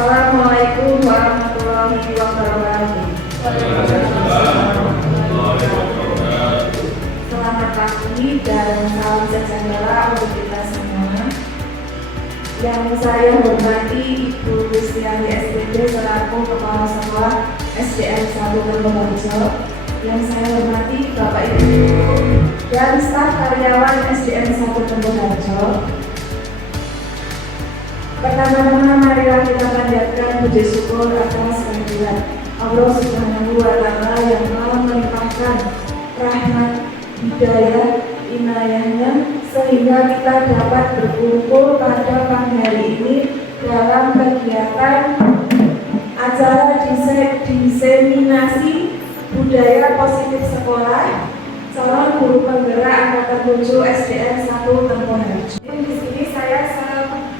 Assalamualaikum warahmatullahi wabarakatuh. Selamat pagi dan salam sejahtera untuk kita semua. Yang saya hormati Ibu Kristiani SPD selaku Kepala Sekolah SDN 1 Teloharjo. Yang saya hormati Bapak Ibu dan staf karyawan SDN 1 Teloharjo. Pertama-tama marilah kita panjatkan puji syukur atas kehadiran Allah Subhanahu wa Ta'ala yang telah melimpahkan rahmat, hidayah, inayahnya sehingga kita dapat berkumpul pada pagi hari ini dalam kegiatan acara diseminasi budaya positif sekolah calon guru penggerak angkatan 7 SDN 1 Teloharjo. Di sini saya selaku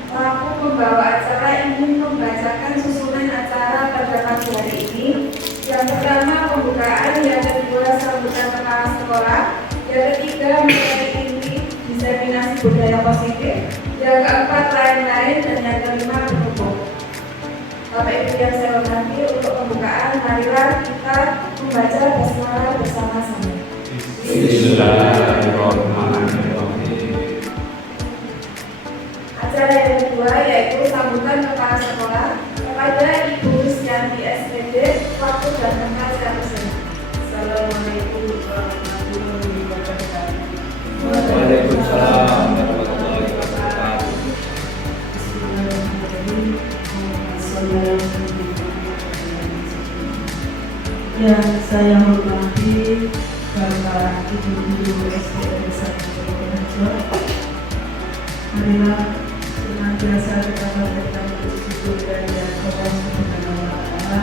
pembawa acara ingin membacakan susunan acara pada pagi hari ini. Yang pertama pembukaan, yang kedua sambutan kepala sekolah, yang ketiga materi inti diseminasi budaya positif, yang keempat lain-lain, dan yang kelima penutup. Bapak Ibu yang saya hormati, untuk pembukaan marilah kita membaca basmalah bersama-sama. Bismillahirrahmanirrahim. Acara yang kedua yaitu sambutan kepala sekolah kepada Ibu Kristiani SPD. Waktu dan tempat saya persilakan. Assalamualaikum warahmatullahi wabarakatuh. Waalaikumsalam warahmatullahi wabarakatuh. Yang saya hormati Bapak Ibu Guru SDN 1 Teloharjo, marilah senantiasa kita panjatkan puji syukur dan Allah Subhanahu wa Ta'ala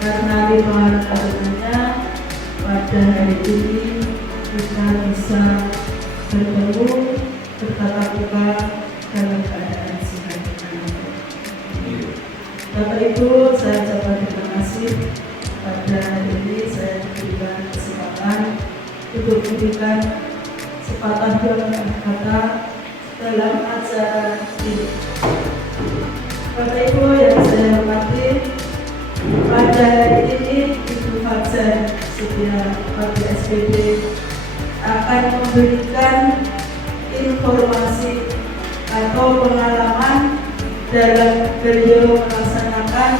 karena limpahan karunia pada hari ini kita bisa bertemu bertatap muka dalam keadaan sehat. Bapak Ibu, saya ucapkan terima kasih pada hari ini saya diberikan kesempatan untuk memberikan sepatah dua kata dalam acara ini. Bapak Ibu yang saya hormati, pada hari ini Ibu Fajar Setia Pati SPD akan memberikan informasi atau pengalaman dalam beliau melaksanakan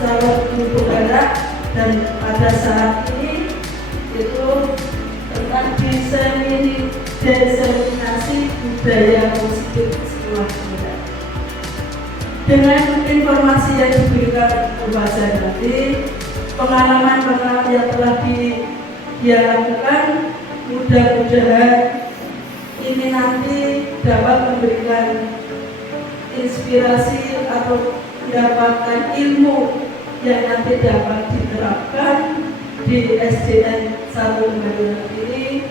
calon guru penggerak, dan pada saat ini itu tentang diseminasi budaya positif sekolah kita. Dengan informasi yang diberikan kepada nanti, pengalaman-pengalaman yang telah dia lakukan, mudah-mudahan ini nanti dapat memberikan inspirasi atau mendapatkan ilmu yang nanti dapat diterapkan di SDN 1 Teloharjo ini,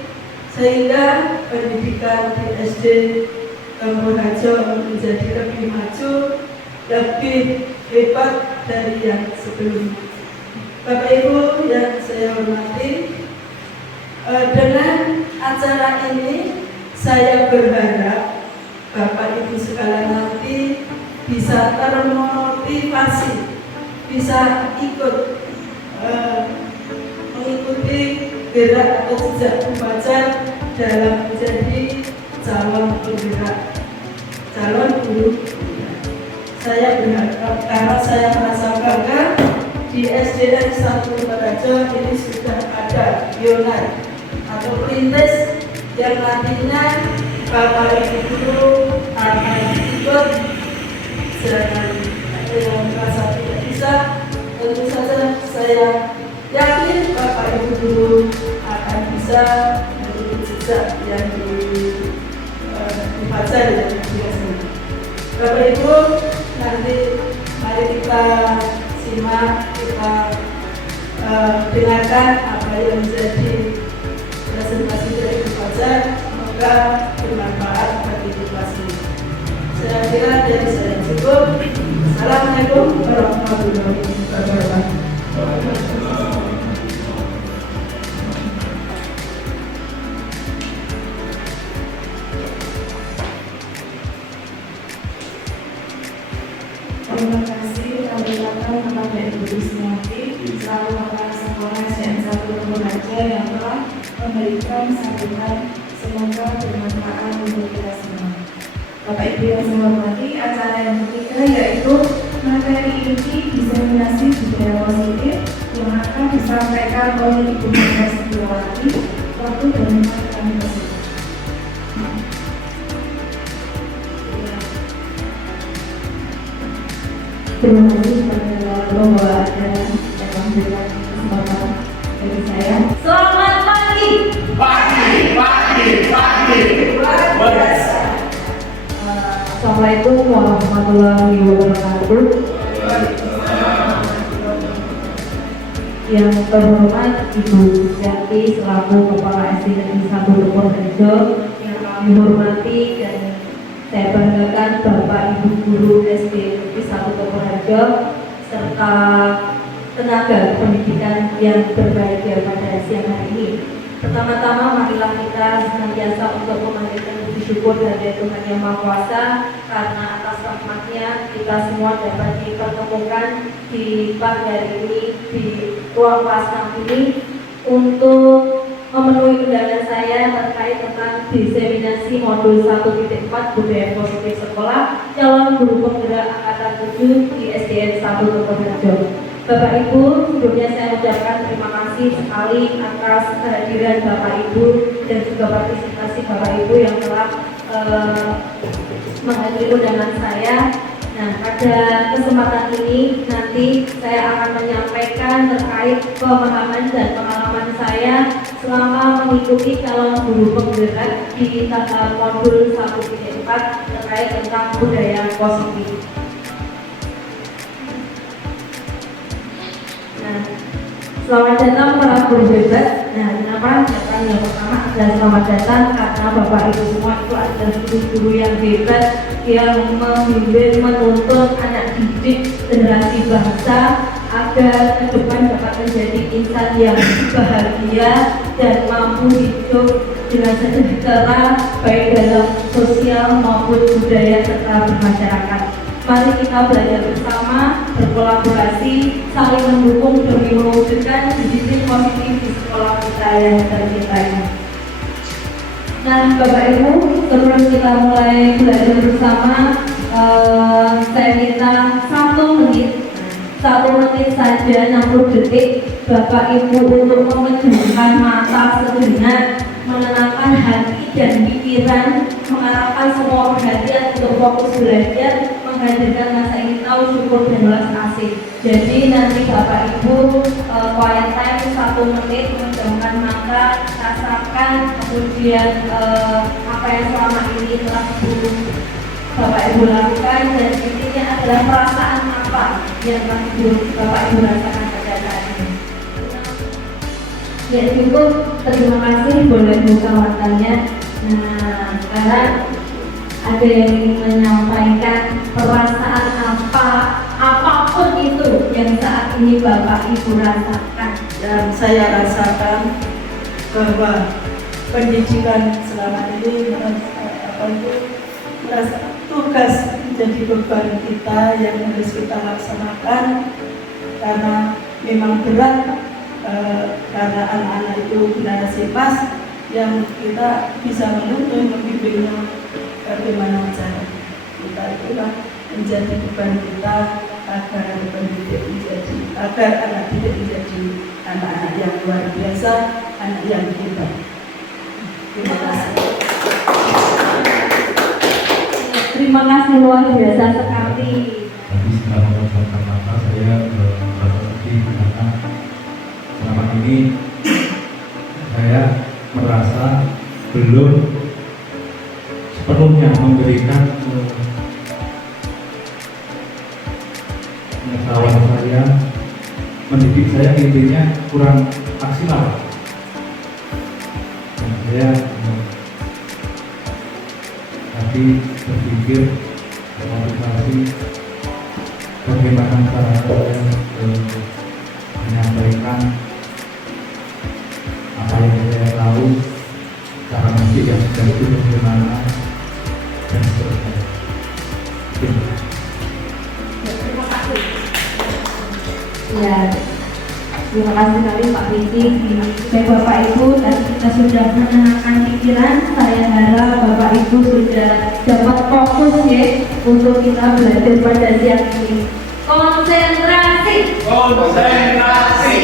sehingga pendidikan di SD Teloharjo menjadi lebih maju, lebih hebat dari yang sebelumnya. Bapak Ibu yang saya hormati, dengan acara ini saya berharap Bapak Ibu sekalian nanti bisa termotivasi, bisa ikut mengikuti gerak atau jejak Bu Fajar dalam menjadi calon penggerak, calon guru. Saya berharap, karena saya merasa bangga di SDN 1 Teloharjo ini sudah ada pioner atau perintis yang nantinya Bapak Ibu guru akan ikut. Sedangkan yang merasa tidak bisa, tentu saja saya yakin Bapak Ibu guru akan bisa mengikuti jejak yang dibaca dan biasa. Bapak Ibu, nanti mari kita simak, kita dengarkan apa yang menjadi presentasi dari Bu Fajar. Semoga bermanfaat bagi kita semua. Saya kira dari saya cukup. Assalamualaikum warahmatullahi wabarakatuh. terima kasih kami ucapkan kepada Ibu Ismiati selaku Kepala Sekolah SDN 1 Tembur Harjo yang telah memberikan sambutan, semoga bermanfaat untuk kita semua. Bapak Ibu yang saya hormati, acara yang ketiga yaitu materi inti diseminasi budaya positif yang akan disampaikan oleh Ibu Mega Setiawati. Waktu dan tempat kami bersiap. Terima kasih kepada bahwa ada yang memberikan kesempatan bagi saya. Selamat pagi. Assalamualaikum warahmatullahi wabarakatuh. Yang terhormat Ibu Yati selaku Kepala SD Negeri 1 Tembur Harjo, yang kami hormati dan saya banggakan Bapak Ibu Guru SD Negeri 1 Tembur Harjo serta tenaga pendidikan yang berbahagia pada siang hari ini. Pertama-tama marilah kita senantiasa untuk memanjatkan puji syukur dari Tuhan Yang Maha Kuasa karena atas rahmat-Nya kita semua dapat dipertemukan di pagi hari ini di ruang kelas 6 ini untuk memenuhi undangan saya terkait tentang diseminasi modul 1.4 budaya positif sekolah calon guru penggerak angkatan 7 di SDN 1 Tembur Harjo. Bapak Ibu, sebelumnya saya ucapkan terima kasih sekali atas kehadiran Bapak Ibu dan juga partisipasi Bapak Ibu yang telah menghadiri undangan saya. Nah, pada kesempatan ini nanti saya akan menyampaikan terkait pemahaman dan pengalaman saya selama mengikuti calon guru penggerak di modul 1.4 terkait tentang budaya positif. Selamat datang para guru hebat. Nah, kenapa datang yang pertama adalah selamat datang karena Bapak Ibu semua itu adalah guru-guru yang hebat yang membimbing menuntun anak didik generasi bangsa agar ke depan dapat menjadi insan yang bahagia dan mampu hidup dengan sejahtera baik dalam sosial maupun budaya serta bermasyarakat. Mari kita belajar bersama, berkolaborasi, saling mendukung demi mewujudkan disiplin positif di sekolah kita yang tercinta ini. Nah, Bapak Ibu, sebelum kita mulai belajar bersama, saya minta 1 menit saja, 60 detik, Bapak Ibu untuk memejamkan mata sejenak, menenangkan hati dan pikiran, mengarahkan semua perhatian untuk fokus belajar, menghadirkan rasa ingin tahu, syukur dan welas asih. Jadi nanti Bapak Ibu quiet time 1 menit, memejamkan mata, rasakan kemudian apa yang selama ini telah Bapak Ibu lakukan dan intinya adalah perasaan apa yang Bapak Ibu rasakan pada saat ini. Ya cukup, terima kasih, boleh buka matanya. Nah, sekarang ada yang ingin menyampaikan perasaan apapun itu yang saat ini Bapak Ibu rasakan. Dan saya rasakan bahwa pendidikan selama ini merasa tugas menjadi beban kita yang harus kita laksanakan karena memang berat karena anak-anak itu generasi emas yang kita bisa menuntun membimbingnya bagaimana cara kita itulah menjadi beban kita agar anak didik menjadi anak-anak yang luar biasa, anak yang hebat. Terima kasih. Terima kasih, luar biasa sekali. Tapi setelah mempersiapkan mata, saya merasa sedih karena selama ini saya merasa belum sepenuhnya memberikan pengetahuan saya, mendidik saya intinya kurang maksimal. Dan saya tadi berpikir motivasi bagaimana cara saya menyampaikan apa yang saya tahu, cara mendidik yang sudah itu bagaimana dan seterusnya. Terima kasih. Ya, terima kasih sekali Pak Riki. Baik Bapak Ibu, tadi kita sudah menenangkan pikiran. Saya harap Bapak Ibu sudah dapat fokus ya untuk kita belajar pada siang ini. Konsentrasi. Konsentrasi.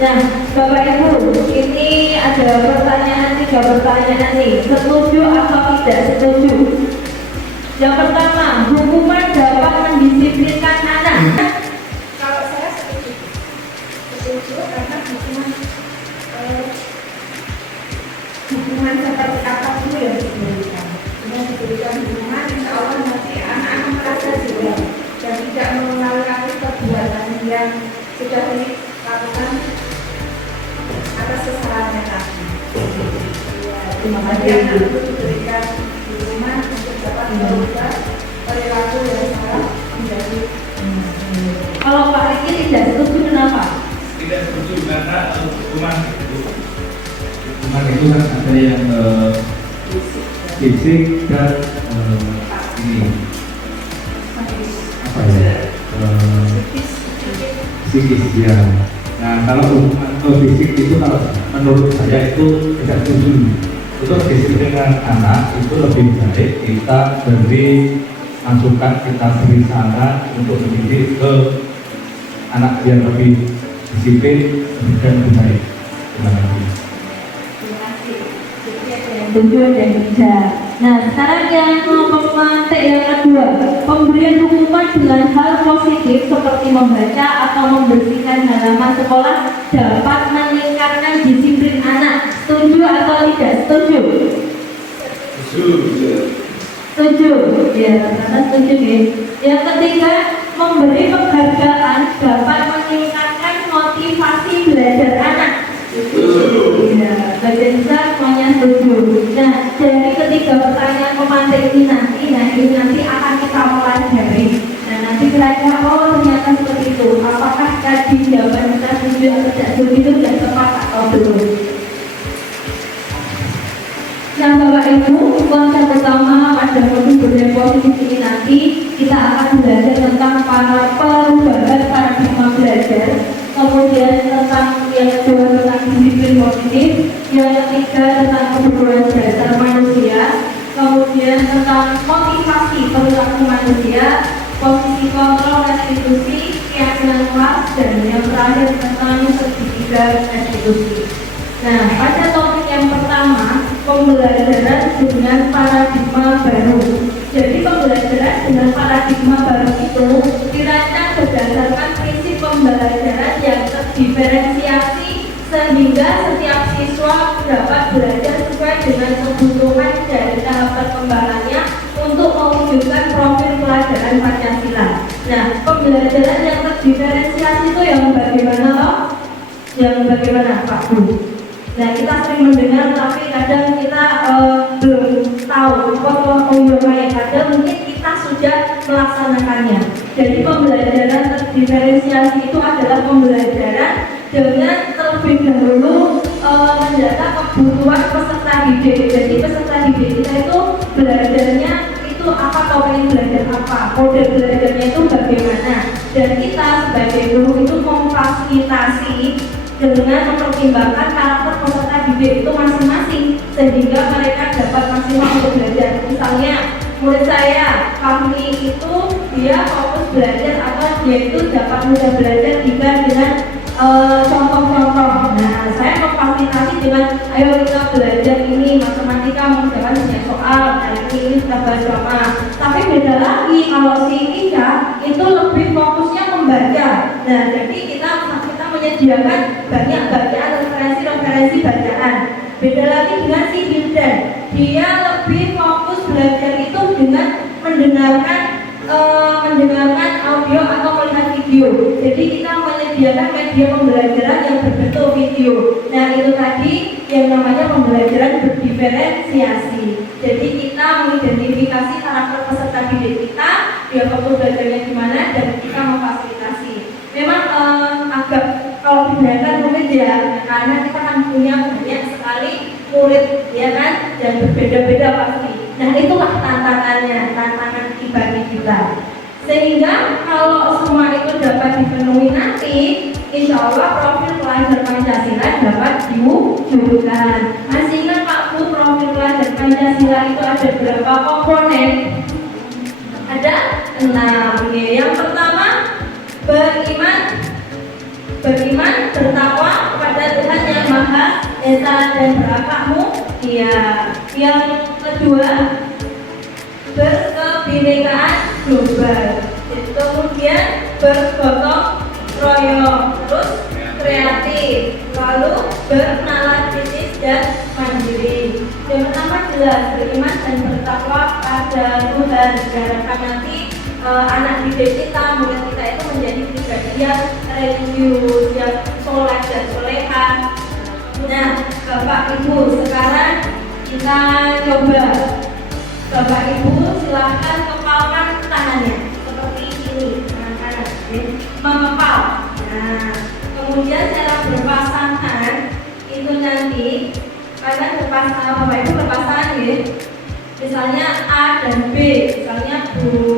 Nah, Bapak Ibu, ini ada pertanyaan, 3 pertanyaan nih. Setuju atau tidak setuju? Yang pertama, hukuman dapat mendisiplinkan anak. Kalau saya setuju, karena hukuman seperti apa dulu yang diberikan. Dengan diberikan hukuman, insya Allah nanti anak-anak merasa jelas dan tidak mengulangi perbuatan yang sudah dilakukan atas kesalahannya tadi. Terima Jadi kasih. anak itu diberikan hukuman untuk dapat merubah perilaku yang salah menjadi Kalau Pak Riki tidak setuju, kenapa? Tidak setuju karena hukuman itu kan ada yang fisik dan ini apa ya psikis ya. Nah kalau hukuman fisik itu kalau menurut saya itu tidak setuju. Untuk disiplin anak itu lebih baik kita beri masukan, kita beri saran untuk mendidik ke anak yang lebih disiplin dan lebih baik. Terima kasih. Terima kasih. Jadi ada yang setuju dan tidak. Nah, sekarang yang pemantik yang kedua, pemberian hukuman dengan hal positif seperti membaca atau membersihkan halaman sekolah dapat meningkatkan disiplin anak. Setuju atau tidak setuju? Setuju. Ya, karena setuju deh. Yang ketiga, memberi penghargaan dapat meningkatkan motivasi belajar anak. Ya, bagian besar semuanya setuju. Nah, dari ketiga pertanyaan pemantik ini nanti akan kita pelajari. Nah, nanti kira-kira oh ternyata seperti itu. Apakah tadi jawaban kita setuju atau tidak setuju itu sudah tepat atau belum? Nah, Bapak Ibu, konsep pertama pada modul budaya positif ini nanti kita akan belajar tentang para perubahan paradigma belajar, kemudian tentang yang kedua tentang disiplin positif, yang ketiga tentang kebutuhan dasar manusia, kemudian tentang motivasi perilaku manusia, posisi kontrol restitusi, keyakinan kelas, dan yang terakhir tentang segitiga restitusi. Nah, pada topik yang pertama, pembelajaran dengan paradigma baru. Jadi pembelajaran dengan paradigma baru itu dirancang berdasarkan prinsip pembelajaran yang terdiferensiasi sehingga setiap siswa dapat belajar sesuai dengan kebutuhan dari tahap perkembangannya untuk mewujudkan profil pelajaran Pancasila. Nah, pembelajaran yang terdiferensiasi itu yang bagaimana loh? Yang bagaimana Pak Bu? Nah, kita sering mendengar tapi kadang kita belum tahu kadang mungkin kita sudah melaksanakannya. Jadi pembelajaran terdiferensiasi itu adalah pembelajaran dengan terlebih dahulu mendata kebutuhan peserta didik. Jadi peserta didik kita itu belajarnya itu apa, atau pengen belajar apa, kode belajarnya itu bagaimana, dan kita sebagai guru itu memfasilitasi dengan mempertimbangkan karakter peserta didik itu masing-masing sehingga mereka dapat maksimal untuk belajar. Misalnya murid saya, kami itu dia fokus belajar atau dia itu dapat mudah belajar jika dengan contoh-contoh. Nah, saya memfasilitasi dengan ayo kita belajar ini matematika mengerjakan banyak soal, hari ini kita bahas berapa. Tapi beda lagi kalau si Ika itu lebih fokusnya membaca. Nah, jadi kita menyediakan banyak bacaan, referensi bacaan. Beda lagi dengan si Hildan, dia lebih fokus belajar itu dengan mendengarkan audio atau melihat video. Jadi kita menyediakan media pembelajaran yang berbentuk video. Nah, itu tadi yang namanya pembelajaran berdiferensiasi. Jadi kita mengidentifikasi karakter peserta didik kita, dia fokus belajarnya gimana, dan kita memfasilitasi. Memang agak kalau dibandingkan murid ya, karena kita kan punya banyak sekali murid ya kan, dan berbeda-beda pasti. Nah, itulah tantangannya, tantangan bagi kita. Sehingga kalau semua itu dapat dipenuhi nanti, insya Allah profil pelajar Pancasila dapat diwujudkan. Masih ingat Pak Bu, profil pelajar Pancasila itu ada berapa komponen? Ada 6. Yang pertama, beriman bertakwa kepada Tuhan yang Maha Esa dan berakhlak mulia. Yang kedua, berkebinekaan global. Kemudian bergotong royong, terus kreatif, lalu bernalar kritis dan mandiri. Yang pertama jelas beriman dan bertakwa pada Tuhan. Diharapkan nanti anak didik kita, murid kita itu menjadi pribadi yang religius, yang soleh dan soleha. Nah, Bapak Ibu, sekarang kita coba. Bapak Ibu silahkan kepalkan tangannya seperti ini, tangan kanan, mengepal. Nah, kemudian cara berpasangan itu nanti kalian berpasangan, Bapak Ibu berpasangan ya. Misalnya A dan B, misalnya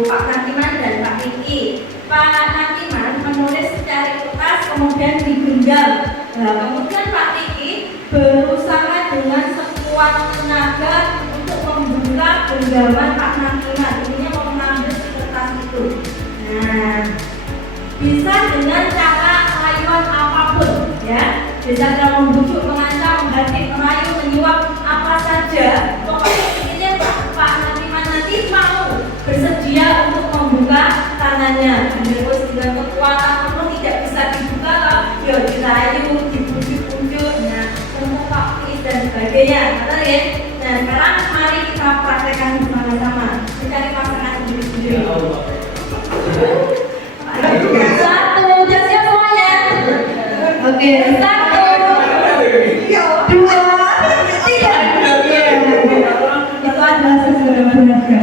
Pak Nakiman dan Pak Kiki. Pak Nakiman menulis secara kertas kemudian digenggam. Nah, kemudian Pak Kiki berusaha dengan sekuat tenaga untuk membuka genggaman Pak Nakiman. Intinya mau mengambil si kertas itu. Nah, bisa dengan cara rayuan apapun, ya. Bisa cara membujuk, mengancam, menghadik, merayu, menyuap, apa saja. Pokoknya intinya Pak Nakiman nanti mau bersedia untuk membuka tangannya. Terus dengan kekuatan penuh tidak bisa dibuka, ya dirayu, dibujuk-bujuk, nah, memupaki dan sebagainya. Betul ya? Nah, sekarang mari kita praktekkan bersama-sama. Mencari pasangan sendiri-sendiri. Satu, udah siap semuanya? Oke, 1, 2, 3. Itu adalah sesuatu berharga.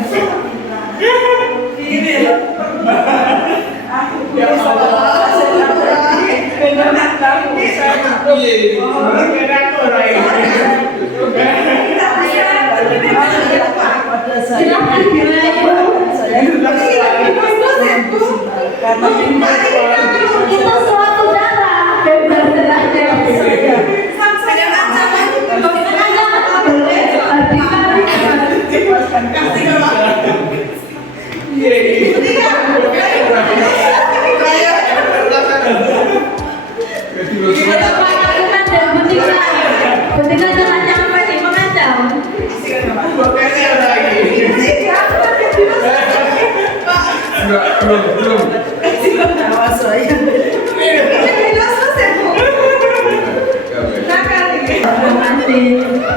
Silahkan dirayu. Itu suatu darah bebas belajar. Betina jangan sampai nih mengancam. Belum.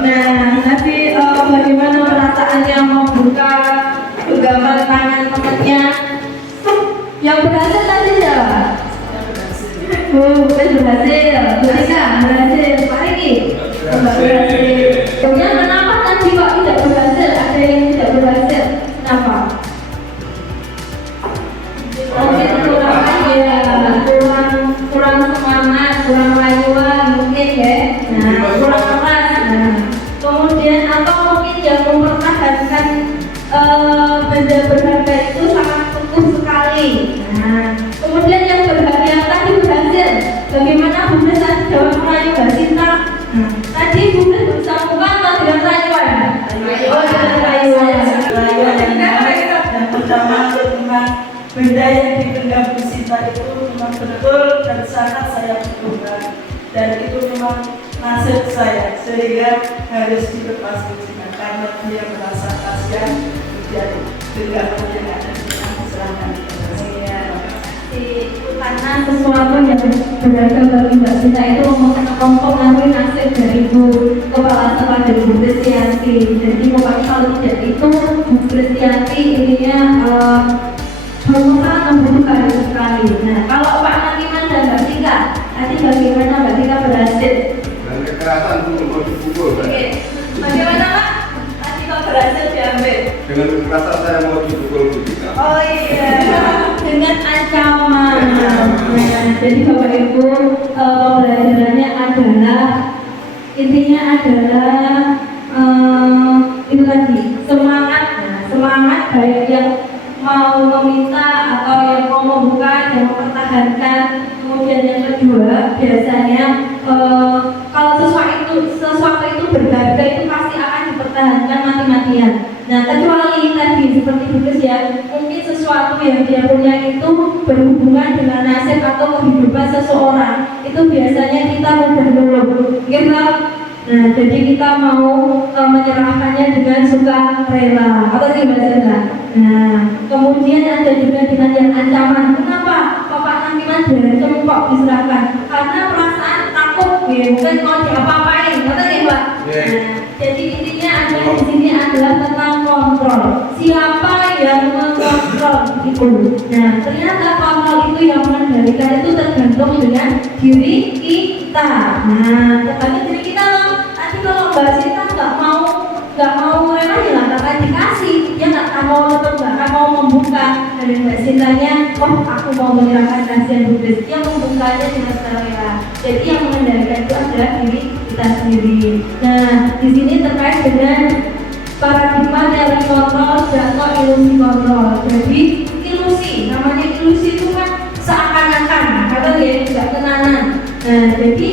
Nah, nanti bagaimana perasaannya membuka genggaman tangan temannya? Yang berhasil tadi siapa? Bukan berhasil. Betina berhasil. Pak Riki berhasil. Kemudian kenapa tadi kok tidak berhasil? Ada yang tidak berhasil. Kenapa? Mungkin kurang semangat, kurang rayuan mungkin ya. Nah, kurang keras. Nah, kemudian atau mungkin yang mempertahankan benda berharga itu sangat teguh sekali. Nah, kemudian yang berharga tadi berhasil. Bagaimana Bunda saat jawab merayu Mbak Sinta? Nah, tadi Bunda berusaha bukan atau dengan rayuan? Oh, dengan rayuan. Yang pertama tentang benda yang digenggam Bu Sinta itu memang betul dan sangat saya butuhkan, dan itu memang nasib saya sehingga harus dilepas Bu Sinta karena dia merasa kasihan dari genggaman yang ada di dalam karena sesuatu yang berharga bagi Mbak Sinta itu mempengaruhi nasib dari Bu Kepala Sekolah dari Bu Kristianti. Jadi pokoknya kalau tidak itu Bu Kristianti ininya sangat membutuhkan sekali. Nah, kalau Pak Nakiman dan Mbak Tika, nanti bagaimana Mbak Tika berhasil? Dan kekerasan itu mau dipukul. Oke, bagaimana Pak? Tadi kok berhasil diambil? Dengan kekerasan saya mau dipukul Bu Tika. Oh iya, dengan ancaman. Nah, jadi Bapak Ibu, pembelajarannya adalah intinya adalah itu tadi semangat. Nah, semangat baik yang mau meminta atau yang mau membuka, yang mempertahankan. Kemudian yang kedua, biasanya kalau sesuatu itu berharga itu pasti akan dipertahankan mati-matian. Nah, kecuali tadi seperti Bukes ya, mungkin sesuatu yang dia punya itu berhubungan dengan nasib atau kehidupan seseorang, itu biasanya kita mudah nurut, gitu. Nah, jadi kita mau menyerahkannya dengan sukarela, atau gimana? Nah, kemudian ada juga dengan yang ancaman. Kenapa Bapak nanti dari kok diserahkan? Karena perasaan takut, ya, mungkin mau diapa-apain, kata ya Pak. Nah, jadi intinya adalah di sini adalah tentang kontrol. Siapa yang mengontrol itu? Nah, ternyata kontrol itu yang mengendalikan itu tergantung dengan diri kita. Nah, tergantung diri kita loh. Nanti kalau Mbak Sinta nggak mau rela ya nggak akan dikasih. Dia nggak mau tetap nggak mau membuka. Dan Mbak Sintanya, oh aku mau menyerahkan kasihan Bukes. Dia membukanya dengan sukarela. Jadi yang mengendalikan itu adalah diri kita sendiri. Nah, di sini terkait dengan paradigma teori kontrol atau ilusi kontrol. Jadi ilusi, namanya ilusi itu kan seakan-akan, kata dia tidak tenanan. Nah, jadi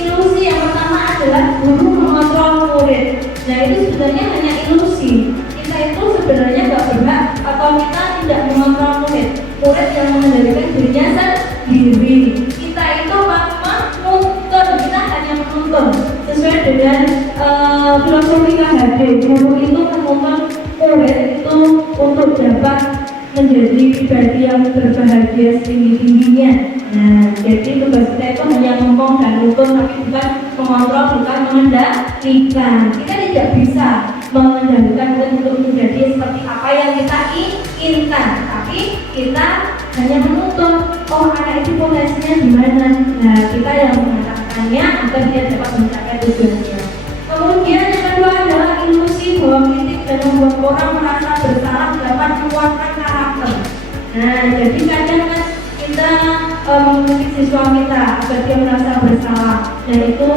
ilusi yang pertama adalah guru mengontrol murid. Nah, itu sebenarnya hanya ilusi. Kita itu sebenarnya nggak berhak atau kita tidak mengontrol murid. Murid yang mengendalikan dirinya sendiri. Kita itu menuntun, kita hanya menuntun sesuai dengan filosofi KHD. Guru itu menuntun murid itu untuk dapat menjadi pribadi yang berbahagia setinggi-tingginya. Nah, jadi tugas kita itu hanya ngomong dan nuntun, tapi bukan mengontrol, bukan mengendalikan. Kita tidak bisa mengendalikan untuk menjadi seperti apa yang kita inginkan, tapi kita hanya menuntun. Oh, anak itu potensinya di mana? Nah, kita yang mengatakannya agar dia dapat mencapai tujuannya. Kemudian yang kedua adalah ilusi bahwa kritik dan membuat orang merasa bersalah dapat menguatkan karakter. Nah, jadi kadang kan kita mengkritik siswa kita agar dia merasa bersalah. Nah, itu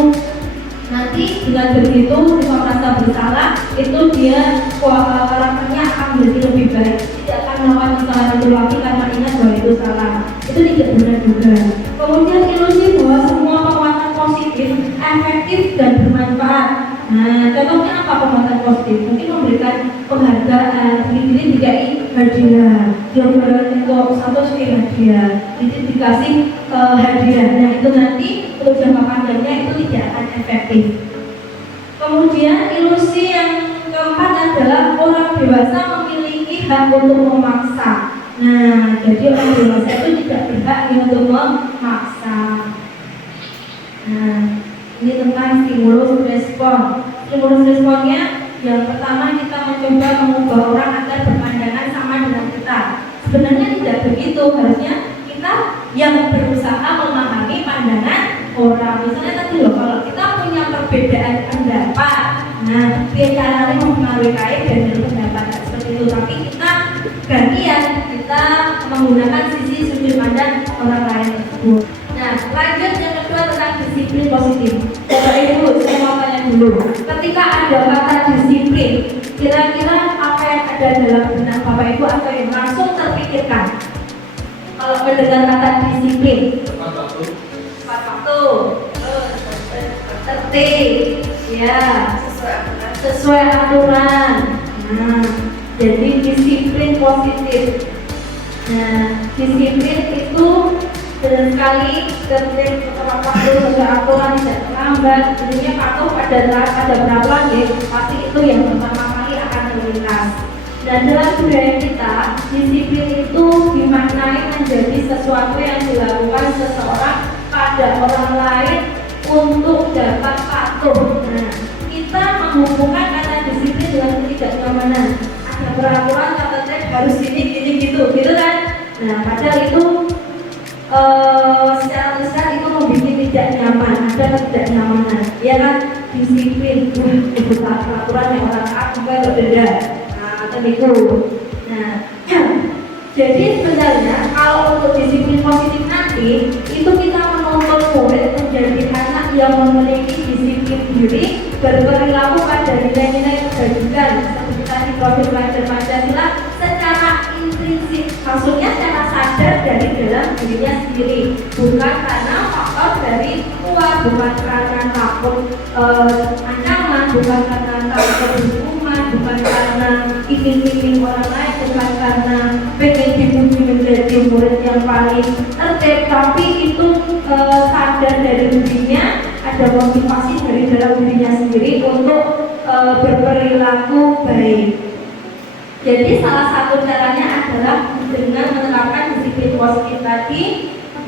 nanti dengan begitu siswa merasa bersalah, itu dia karakternya akan menjadi lebih baik. Tidak akan melakukan kesalahan itu lagi karena ingat bahwa itu salah. Itu tidak benar juga. Kemudian ilusi bahwa semua penguatan positif, efektif dan bermanfaat. Nah, contohnya apa penguatan positif? Mungkin memberikan penghargaan, diri dikai hadiah, jualan untuk satu sekali hadiah, dikasih hadiah. Nah, itu nanti untuk jangka panjangnya itu tidak akan efektif. Kemudian ilusi yang keempat adalah orang dewasa memiliki hak untuk memaksa. Nah, jadi orang dewasa itu tidak berhak untuk memaksa. Nah, ini tentang stimulus respon. Stimulus responnya yang pertama kita mencoba mengubah orang agar berpandangan sama dengan kita. Sebenarnya tidak begitu, harusnya kita yang berusaha memahami pandangan orang. Misalnya tadi loh, kalau kita punya perbedaan pendapat, nah caranya mempengaruhi kait dan pendapat seperti itu. Tapi kita gantian, kita menggunakan sisi sudut pandang orang lain tersebut. Nah, lanjut yang kedua tentang disiplin positif. Bapak Ibu, saya mau tanya dulu. Ketika ada kata disiplin, kira-kira apa yang ada dalam benak Bapak Ibu atau yang langsung terpikirkan? Kalau mendengar kata disiplin, tepat waktu, tertib, ya, sesuai aturan. Nah, jadi disiplin positif. Nah, disiplin itu benar sekali tertib, tepat waktu, sesuai aturan, tidak terlambat. Tentunya patuh pada berapa ya, pasti itu yang pertama kali akan terlintas. Dan dalam budaya kita, disiplin itu dimaknai menjadi sesuatu yang dilakukan seseorang pada orang lain untuk dapat patuh. Nah, kita menghubungkan kata disiplin dengan ketidaknyamanan. Ada peraturan tertentu harus gini gitu kan? Nah, padahal itu secara besar itu membuat tidak nyaman, ada ketidaknyamanan. Ya kan? Disiplin, itu peraturan yang orang taat juga berbeda. Itu. Nah, jadi sebenarnya kalau untuk disiplin positif nanti itu kita menuntut murid menjadi anak yang memiliki disiplin diri, berperilaku pada nilai-nilai kebajikan seperti tadi produk pelajar Pancasila secara integritas intrinsik, maksudnya secara sadar dari dalam dirinya sendiri, bukan karena faktor dari luar, bukan karena takut ancaman, bukan karena takut hukuman, bukan karena iming-iming orang lain, bukan karena pengen dipuji menjadi murid yang paling tertib, tapi itu sadar dari dirinya, ada motivasi dari dalam dirinya sendiri untuk berperilaku baik. Jadi salah satu caranya adalah dengan menerapkan disiplin positif tadi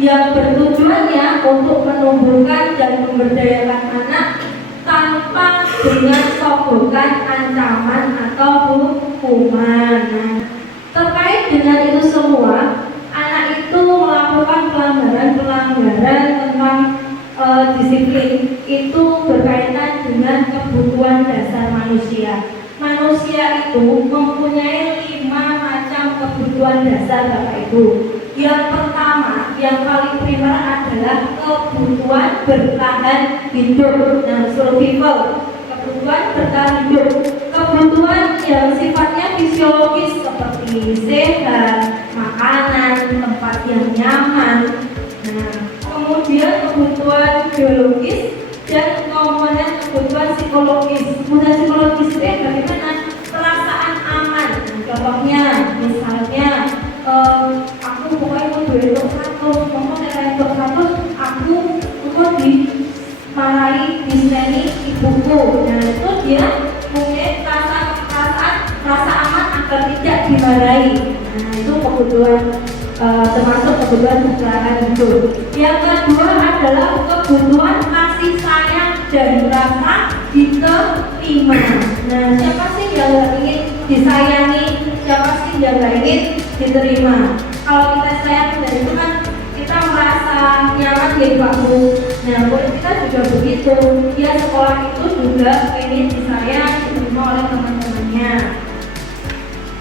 yang bertujuannya untuk menumbuhkan dan memberdayakan anak tanpa dengan sogokan ancaman atau hukuman. Nah, terkait dengan itu semua, anak itu melakukan pelanggaran tentang disiplin itu berkaitan dengan kebutuhan dasar manusia. Manusia itu mempunyai 5 macam kebutuhan dasar Bapak Ibu. Yang pertama, yang paling primer adalah kebutuhan bertahan hidup. Nah, survival, kebutuhan bertahan hidup, kebutuhan yang sifatnya fisiologis seperti sehat, makanan, tempat yang nyaman. Nah, kemudian kebutuhan biologis dan komponen kebutuhan psikologis. Kebutuhan psikologis itu yang bagaimana? Perasaan aman. Contohnya, misalnya aku pokoknya mau duit untuk 100, mau nilai untuk 100, aku dimarahi, diseni ibuku. Nah, itu dia punya rasa aman agar tidak dimarahi. Nah, itu kebutuhan termasuk kebutuhan bertahan hidup. Yang kedua adalah kebutuhan kasih sayang dan rasa diterima. Nah, siapa sih yang nggak ingin disayangi? Siapa sih yang nggak ingin diterima? Kalau kita sayang dan itu kan kita merasa nyaman di ibu. Nah, murid kita juga begitu. Dia sekolah itu juga ingin disayang, diterima oleh teman-temannya.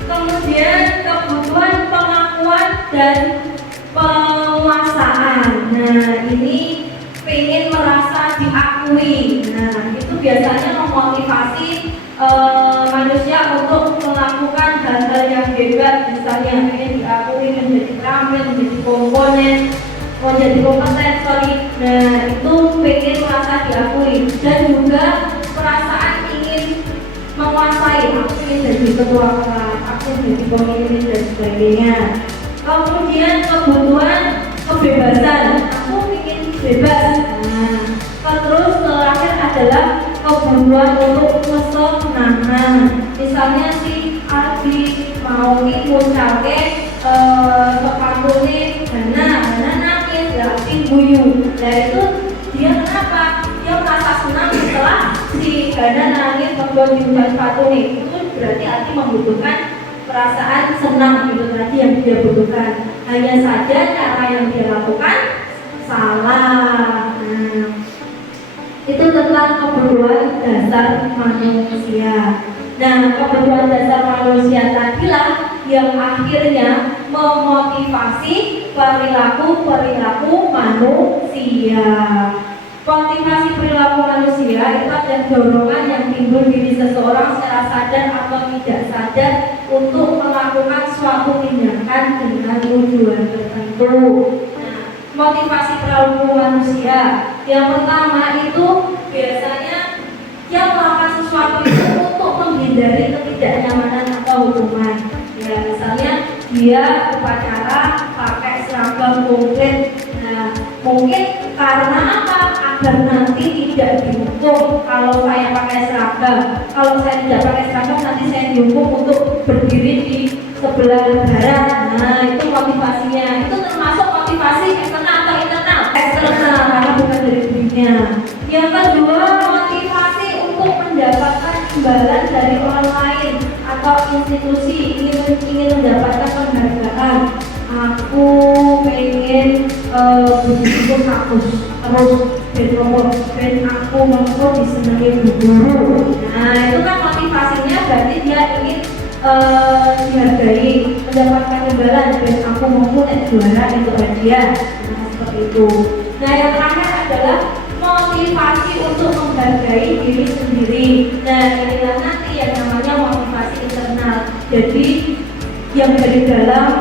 Kemudian kebutuhan pengakuan dan penguasaan. Nah, ini pengen merasa diakui. Nah, itu biasanya memotivasi manusia untuk melakukan hal-hal yang hebat. Misalnya pengen diakui menjadi terampil, menjadi komponen, menjadi kompeten. Nah, itu pengen merasa diakui dan juga perasaan ingin menguasai. Aku ingin jadi ketua kelas, aku ingin jadi pemimpin dan sebagainya. Kemudian kebutuhan kebebasan, aku ingin bebas. Nah, terus terakhir adalah kebutuhan untuk kesenangan. Misalnya si Aldi mau ngucapke sepatune Hana nangis, Aldi guyu. Nah, itu dia kenapa? Dia merasa senang setelah si Hana nangis waktu diucap sepatune. Itu berarti Aldi membutuhkan perasaan senang, itu tadi yang dia butuhkan. Hanya saja cara yang dia lakukan salah. Nah, itu tentang kebutuhan dasar manusia. Nah, kebutuhan dasar manusia tadilah yang akhirnya memotivasi perilaku manusia. Motivasi perilaku manusia itu ada dorongan yang timbul diri seseorang secara sadar atau tidak sadar untuk melakukan suatu tindakan dengan tujuan tertentu. Nah, motivasi perilaku manusia yang pertama itu biasanya dia melakukan sesuatu itu untuk menghindari ketidaknyamanan atau hukuman. Ya, misalnya dia upacara pakai seragam komplit. Nah, mungkin karena apa? Agar nanti tidak dihukum kalau saya pakai seragam. Kalau saya tidak pakai seragam, nanti saya dihukum untuk berdiri di sebelah barat. Nah, itu motivasinya. Itu termasuk motivasi eksternal atau internal? Eksternal, karena bukan dari dirinya. Yang kedua, motivasi untuk mendapatkan imbalan dari orang lain atau institusi, ingin mendapatkan penghargaan. Aku pengen begitu kampus terus ben aku mau disenangi guru. Nah, itu kan motivasinya berarti dia ingin dihargai, mendapatkan imbalan, ben aku mau juara itu hadiah. Nah, seperti itu. Nah, yang terakhir adalah motivasi untuk menghargai diri sendiri. Nah, inilah nanti yang namanya motivasi internal. Jadi yang dari dalam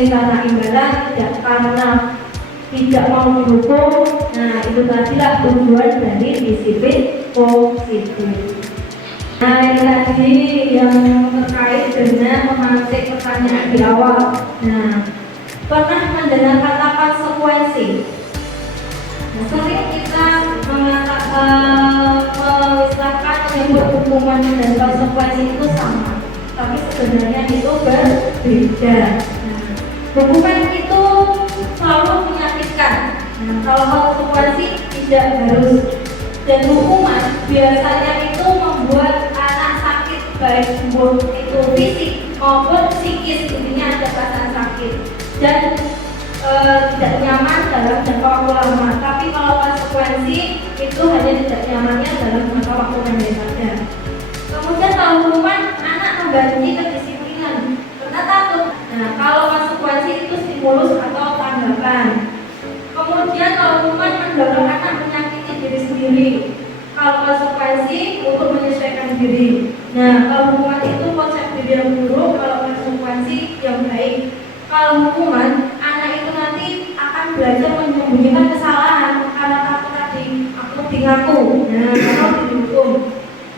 konsekuensi karena imbalan, tidak karena tidak mau mendukung. Nah, itu tadilah tujuan dari disiplin positif. Nah, ini tadi yang terkait dengan memantik pertanyaan di awal. Nah, pernah mendengar kata konsekuensi? Nah, sering kita mengistilahkan menyebut hukuman dan konsekuensi itu sama, tapi sebenarnya itu berbeda. Nah, hukuman itu selalu menyakitkan. Nah, kalau konsekuensi tidak harus. Dan hukuman biasanya itu membuat anak sakit, baik itu fisik maupun psikis, intinya ada perasaan sakit dan tidak nyaman dalam jangka waktu lama. Tapi kalau konsekuensi itu hanya tidak nyamannya dalam jangka waktu pendek saja. Kemudian kalau hukuman, anak mengganti kedisiplinan karena takut. Nah, kalau konsekuensi itu stimulus atau tanggapan. Kemudian kalau hukuman mendorong anak menyakiti diri sendiri, kalau konsekuensi untuk menyesuaikan diri. Nah, kalau hukuman itu konsep diri yang buruk, kalau konsekuensi yang baik. Kalau hukuman, anak itu nanti akan belajar menyembunyikan kesalahan karena takut tadi, aku ngaku, nah kalau dihukum.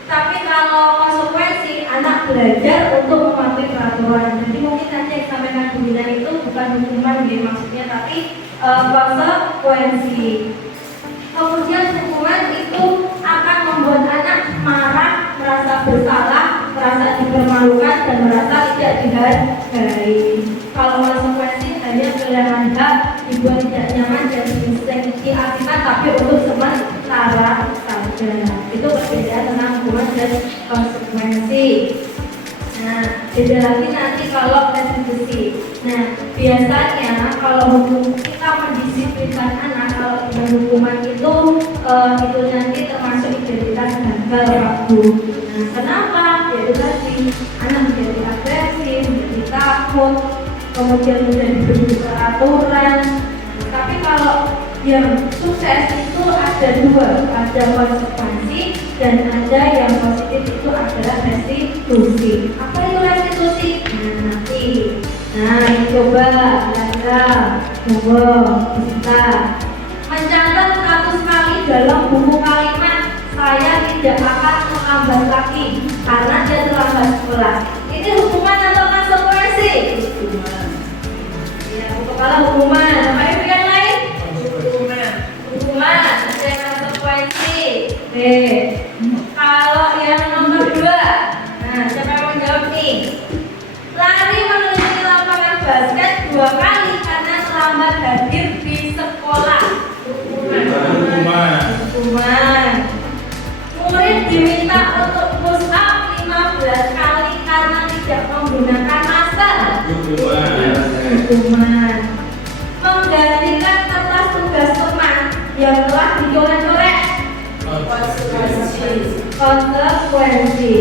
Tapi kalau konsekuensi, anak belajar untuk mematuhi peraturan. Jadi mungkin nanti yang disampaikan Bu Dina itu bukan hukuman gitu maksudnya, tapi konsekuensi. Kemudian hukuman itu akan membuat anak marah, merasa bersalah, merasa dipermalukan dan merasa tidak dihargai. Kalau konsekuensi hanya kehilangan hak, dibuat tidak nyaman dan diartikan tapi untuk sementara saja. Itu perbedaan tentang hukuman dan konsekuensi. Nah, beda lagi nanti kalau restitusi. Nah, biasanya kalau hukum kita mendisiplinkan anak, kalau dengan hukuman itu nanti termasuk identitas gagal Pak Bu. Nah, kenapa? Yaitu tadi anak menjadi agresif, menjadi takut, kemudian menjadi bentuk peraturan. Tapi kalau yang sukses itu ada dua, ada konsekuensi dan ada yang positif itu adalah restitusi. Apa itu restitusi? Nah, nanti. Nah, coba Anda coba bisa mencatat 100 kali dalam buku kalimat saya tidak akan terlambat lagi karena dia terlambat sekolah. Ini hukuman atau konsekuensi? Hukuman. Ya, kalau hukuman. Apa itu yang lain? Hukuman, ada konsekuensi. Oke. Kalau yang nomor 2, nah siapa yang mau jawab nih? Lari menuju lapangan basket 2 kali karena terlambat hadir di sekolah. Hukuman. Murid diminta untuk push up 15 kali karena tidak menggunakan masker. Hukuman. Menggantikan kertas tugas teman yang telah dicoret-coret. Konsekuensi.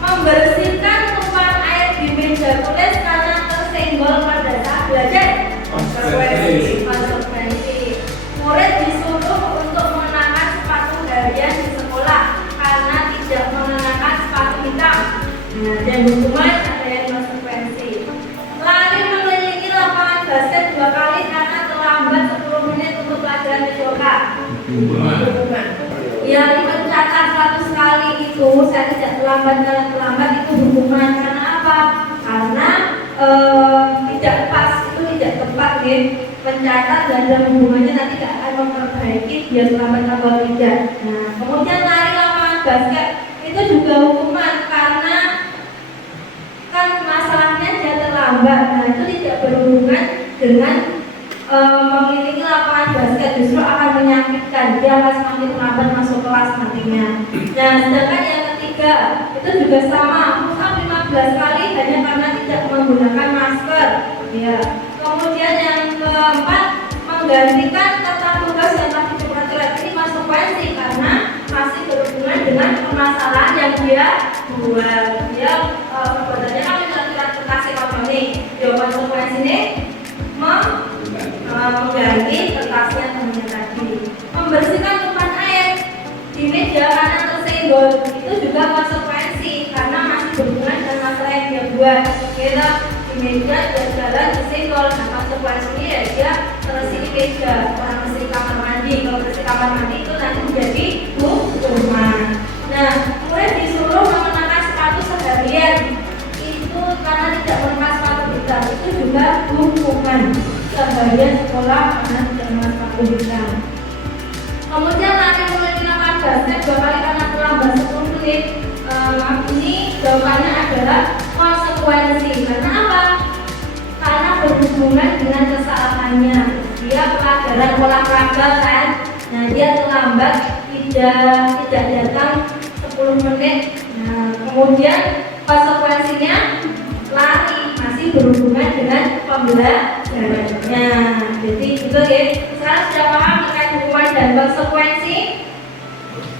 Membersihkan tumpahan air di meja tulis karena tersenggol pada saat belajar. Konsekuensi. Murid disuruh untuk mengenakan sepatu harian di sekolah karena tidak mengenakan sepatu hitam. Nah, dan hukuman ada yang konsekuensi. Lari mengelilingi lapangan basket 2 kali karena terlambat 10 menit untuk pelajaran PJOK. Hukuman. Yang mencatat 100 kali itu saya tidak terlambat itu hukuman. Karena apa? Karena tidak pas, itu tidak tepat nih. Mencatat dan dalam hubungannya nanti tidak akan memperbaiki dia terlambat atau tidak. Nah, kemudian lari lapangan basket itu juga hukuman karena kan masalahnya dia terlambat. Nah, itu tidak berhubungan dengan mengelilingi lapangan basket, justru akan menyakitkan, dia akan semakin terlambat masuk kelas nantinya. Nah, sedangkan yang ketiga itu juga sama, push up 15 kali hanya karena tidak menggunakan masker. Ya. Kemudian yang keempat, menggantikan kertas tugas yang tadi dicoret-coret. Ini konsekuensi karena masih berhubungan dengan permasalahan yang dia buat. Dia perbuatannya kan mencoret kertas elektronik. Ya, konsekuensi ini mengganti kertasnya temannya tadi. Membersihkan tumpahan air di meja karena tersenggol, itu juga konsekuensi karena masih berhubungan dengan masalah yang dia buat. Kita meja dia jalan disenggol. Nah konsekuensinya ya dia terus meja, orang terus kamar mandi. Kalau terus kamar mandi itu nanti menjadi hukuman. Nah kemudian disuruh mengenakan sepatu seharian, itu karena tidak mengenakan sepatu hitam itu juga hukuman. Seharian sekolah karena tidak mengenakan sepatu hitam. Kemudian latihan menggunakan basket 2 kali karena terlambat 10 menit. Ini jawabannya adalah konsekuensi. Karena apa? Karena berhubungan dengan kesalahannya. Dia pelanggaran olahraga kan. Nah dia terlambat tidak datang 10 menit. Nah kemudian konsekuensinya lari, masih berhubungan dengan pembelajarannya. Jadi itu ya. Sekarang sudah paham terkait hukuman dan konsekuensi.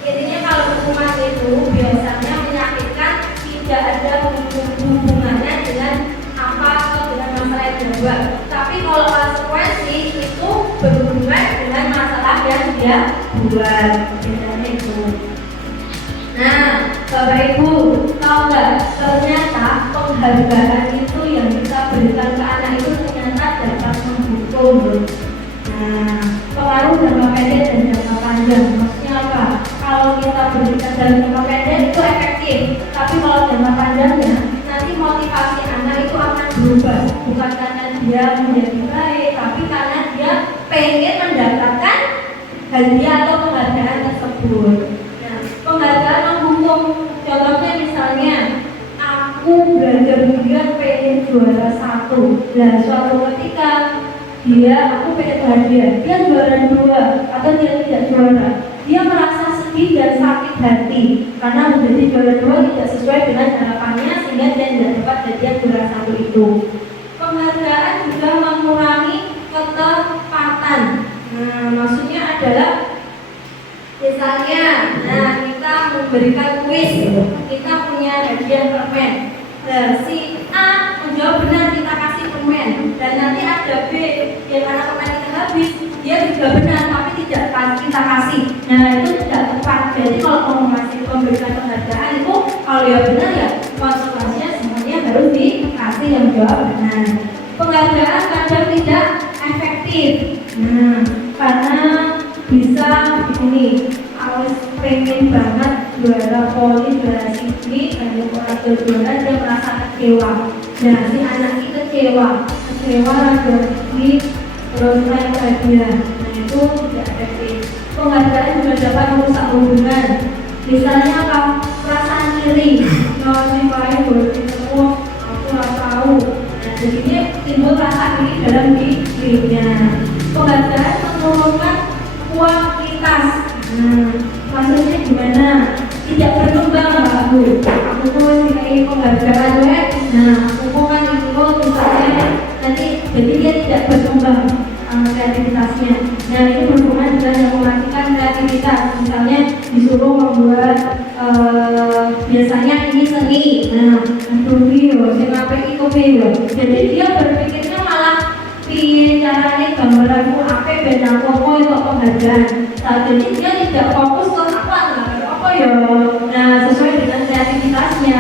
Intinya kalau hukuman itu biasanya menyakitkan, tidak ada hubungannya dengan apa atau dengan masalah yang dibuat. Tapi kalau konsekuensi itu berhubungan dengan masalah yang dia buat. Bedanya itu. Nah, Bapak Ibu, tahu nggak? Ternyata penghargaan itu yang kita berikan ke anak itu ternyata dapat menghukum. Nah, pengaruh jangka pendek dan jangka panjang. Maksudnya apa? Kalau kita berikan dalam jangka pendek itu efektif, tapi kalau jangka panjangnya nanti motivasi anak itu akan berubah. Bukan karena dia menjadi baik, tapi karena dia pengen mendapatkan hadiah atau penghargaan tersebut. Nah, penghargaan menghukum. Contohnya misalnya, aku belajar giat pengen juara 1. Dan suatu ketika aku pengen hadiah, dia juara 2 atau dia tidak juara, dia merasa sedih dan sakit hati karena menjadi juara 2 tidak sesuai dengan harapannya sehingga dia tidak dapat hadiah juara 1 itu. Penghargaan juga mengurangi ketepatan. Nah, maksudnya adalah misalnya, kita memberikan kuis, kita punya hadiah permen. Nah, si A menjawab benar, kita kasih permen, dan nanti ada B yang karena permen kita habis, dia juga benar tapi tidak kita kasih. Nah itu tidak tepat. Jadi kalau mau memberikan penghargaan itu kalau dia benar ya konsekuensinya semuanya harus dikasih yang jawab benar. Penghargaan kadang tidak efektif. Nah karena bisa begini, harus pengen banget juara poli, juara sini, dan orang juara dia merasa kecewa. Nah si anak itu kecewa juara sini terus naik hadiah. Nah itu tidak efektif. Penghargaan juga dapat merusak hubungan. Misalnya apa? Perasaan iri. Kalau si lain baru ketemu, aku nggak tahu. Nah jadinya timbul rasa iri dalam dirinya. Penghargaan menurunkan kualitas. Maksudnya gimana? Tidak berkembang aku. Aku tuh nilai penghargaan ya. Nah aku kan itu misalnya nanti jadi dia tidak berkembang kreativitasnya. Nah itu berhubungan dengan yang mematikan kreativitas. Misalnya disuruh membuat biasanya ini seni. Nah video, kenapa itu video? Jadi dia berpikirnya malah caranya gambaranku apa beda kok itu penghargaan. Jadi dia tidak fokus ke apa ya. Nah sesuai dengan kreativitasnya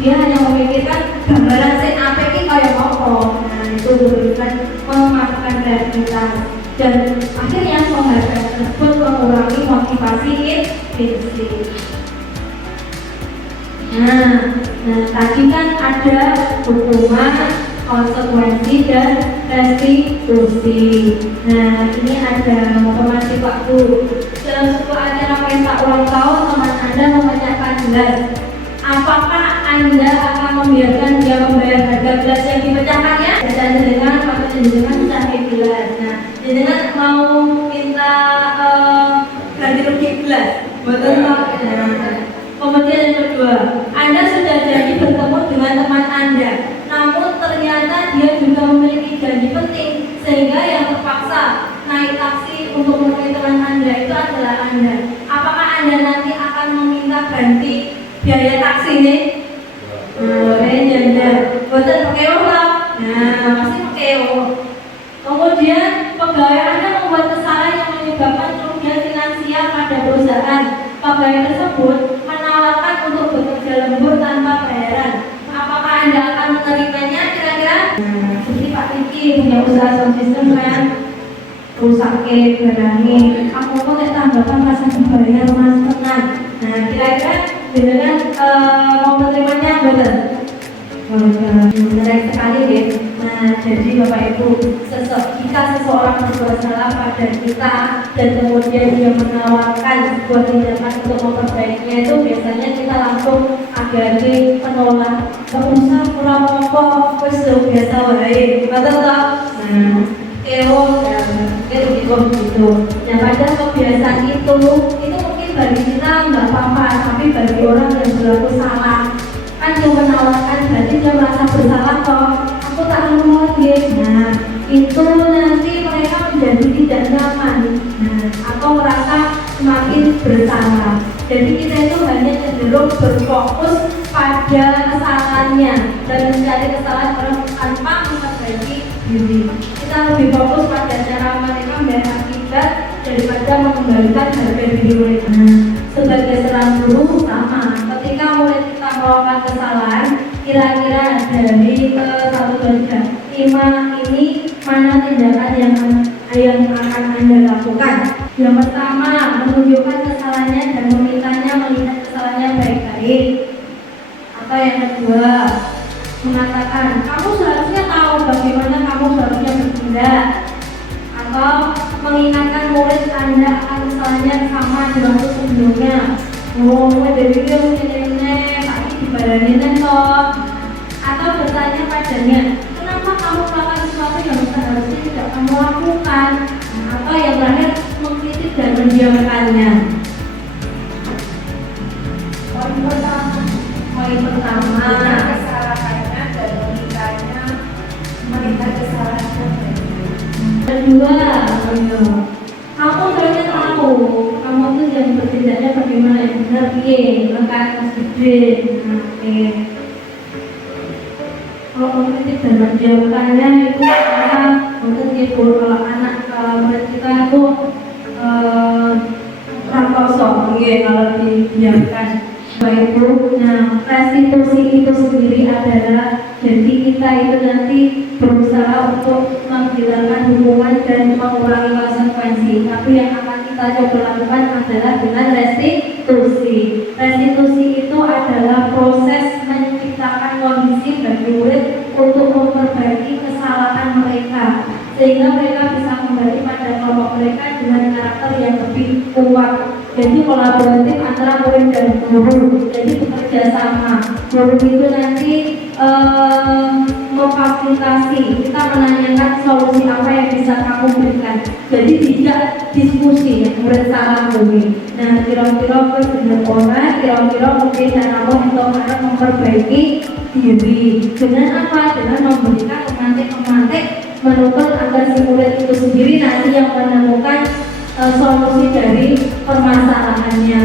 dia hanya memikirkan gambaran saya apa ini kayak apa. Nah itu berikan mematikan kreativitas dan akhirnya penghargaan tersebut mengurangi motivasi intrinsik. Nah tadi kan ada hukuman, konsekuensi dan restitusi. Nah ini ada informasi waktu. Dalam sebuah acara pesta ulang tahun teman Anda menanyakan gelas, apakah Anda akan membiarkan dia membayar harga gelas yang dipecahkannya? Dan dengan sudah gelas. Nah dengan mau minta ganti rugi gelas, betul tak? Kemudian yang kedua, Anda sudah jadi bertemu dengan teman Anda, namun ternyata dia juga memiliki janji penting sehingga yang terpaksa naik taksi untuk menemui teman Anda itu adalah Anda. Apakah Anda nanti akan meminta ganti biaya taksi ini? Jangan, betul pakai lah. Nah, masih pakai. Kemudian pegawai Anda membuat kesalahan yang menyebabkan kerugian finansial pada perusahaan. Pegawai tersebut menawarkan untuk bekerja lembur tanpa bayaran. Apakah Anda akan menerimanya kira-kira? punya usaha sound system kan, rusak barangnya. Aku kok kayak tanggapan rasa dibayar mas tenang. Nah kira-kira dengan mau menerimanya betul. Menarik sekali ya. Nah, jadi Bapak Ibu, jika seseorang berbuat salah pada kita dan kemudian dia menawarkan sebuah tindakan untuk memperbaikinya, itu biasanya kita langsung agak menolak. Gak usah kurang apa, wes biasa wae, betul tak? Nah, gitu. Nah, padahal kebiasaan itu mungkin bagi kita nggak apa-apa, tapi bagi orang yang berlaku salah kan dia menawarkan, berarti dia merasa bersalah kok, aku tak mau lagi. Nah itu nanti mereka menjadi tidak nyaman, nah atau merasa semakin bersalah. Jadi kita itu hanya cenderung berfokus pada kesalahannya dan mencari kesalahan orang tanpa memperbaiki diri. Kita lebih fokus pada cara mereka membayar akibat daripada mengembalikan harga diri mereka. Nah, sebagai seorang guru sama, ketika murid kita melakukan kesalahan, kira-kira dari 1, 2, 3, 5 ini mana tindakan yang akan Anda lakukan? Yang pertama, menunjukkan kesalahannya dan memintanya melihat kesalahannya baik-baik. Atau yang kedua, mengatakan kamu seharusnya tahu bagaimana kamu seharusnya bertindak. Atau mengingatkan murid Anda akan kesalahannya sama di waktu sebelumnya. Oh, dari itu ini tadi dibaranin toh. Atau bertanya padanya, kenapa kamu melakukan sesuatu yang seharusnya tidak kamu lakukan? Atau yang terakhir, mengkritik dan mendiamkannya. Poin pertama, kesalahannya dan memintanya melihat kesalahannya. Kedua, kamu ternyata tahu kamu tuh yang bertindaknya bagaimana yang benar, lekat masjid. Kalau mengkritik dan menjauhkannya itu karena mungkin ibu kalau anak murid kita itu rakoso, kalau dibiarkan. Baik Bu, nah restitusi itu sendiri adalah jadi kita itu nanti berusaha untuk menghilangkan hukuman dan mengurangi konsekuensi. Tapi yang akan kita coba lakukan adalah dengan restitusi. Restitusi itu adalah proses menciptakan kondisi bagi murid untuk memperbaiki kesalahan mereka, sehingga mereka bisa kembali pada kelompok mereka dengan karakter yang lebih kuat. Jadi kolaboratif antara murid dan guru, jadi bekerja sama. Guru itu nanti memfasilitasi, kita menanyakan solusi apa yang bisa kamu berikan. Jadi tidak diskusi yang murid salah murid. Nah, kira-kira benar orang, kira-kira mungkin cara untuk memperbaiki diri. Dengan apa? Dengan memberikan pemantik-pemantik menuntut agar si murid itu sendiri nanti yang menemukan solusi dari permasalahannya.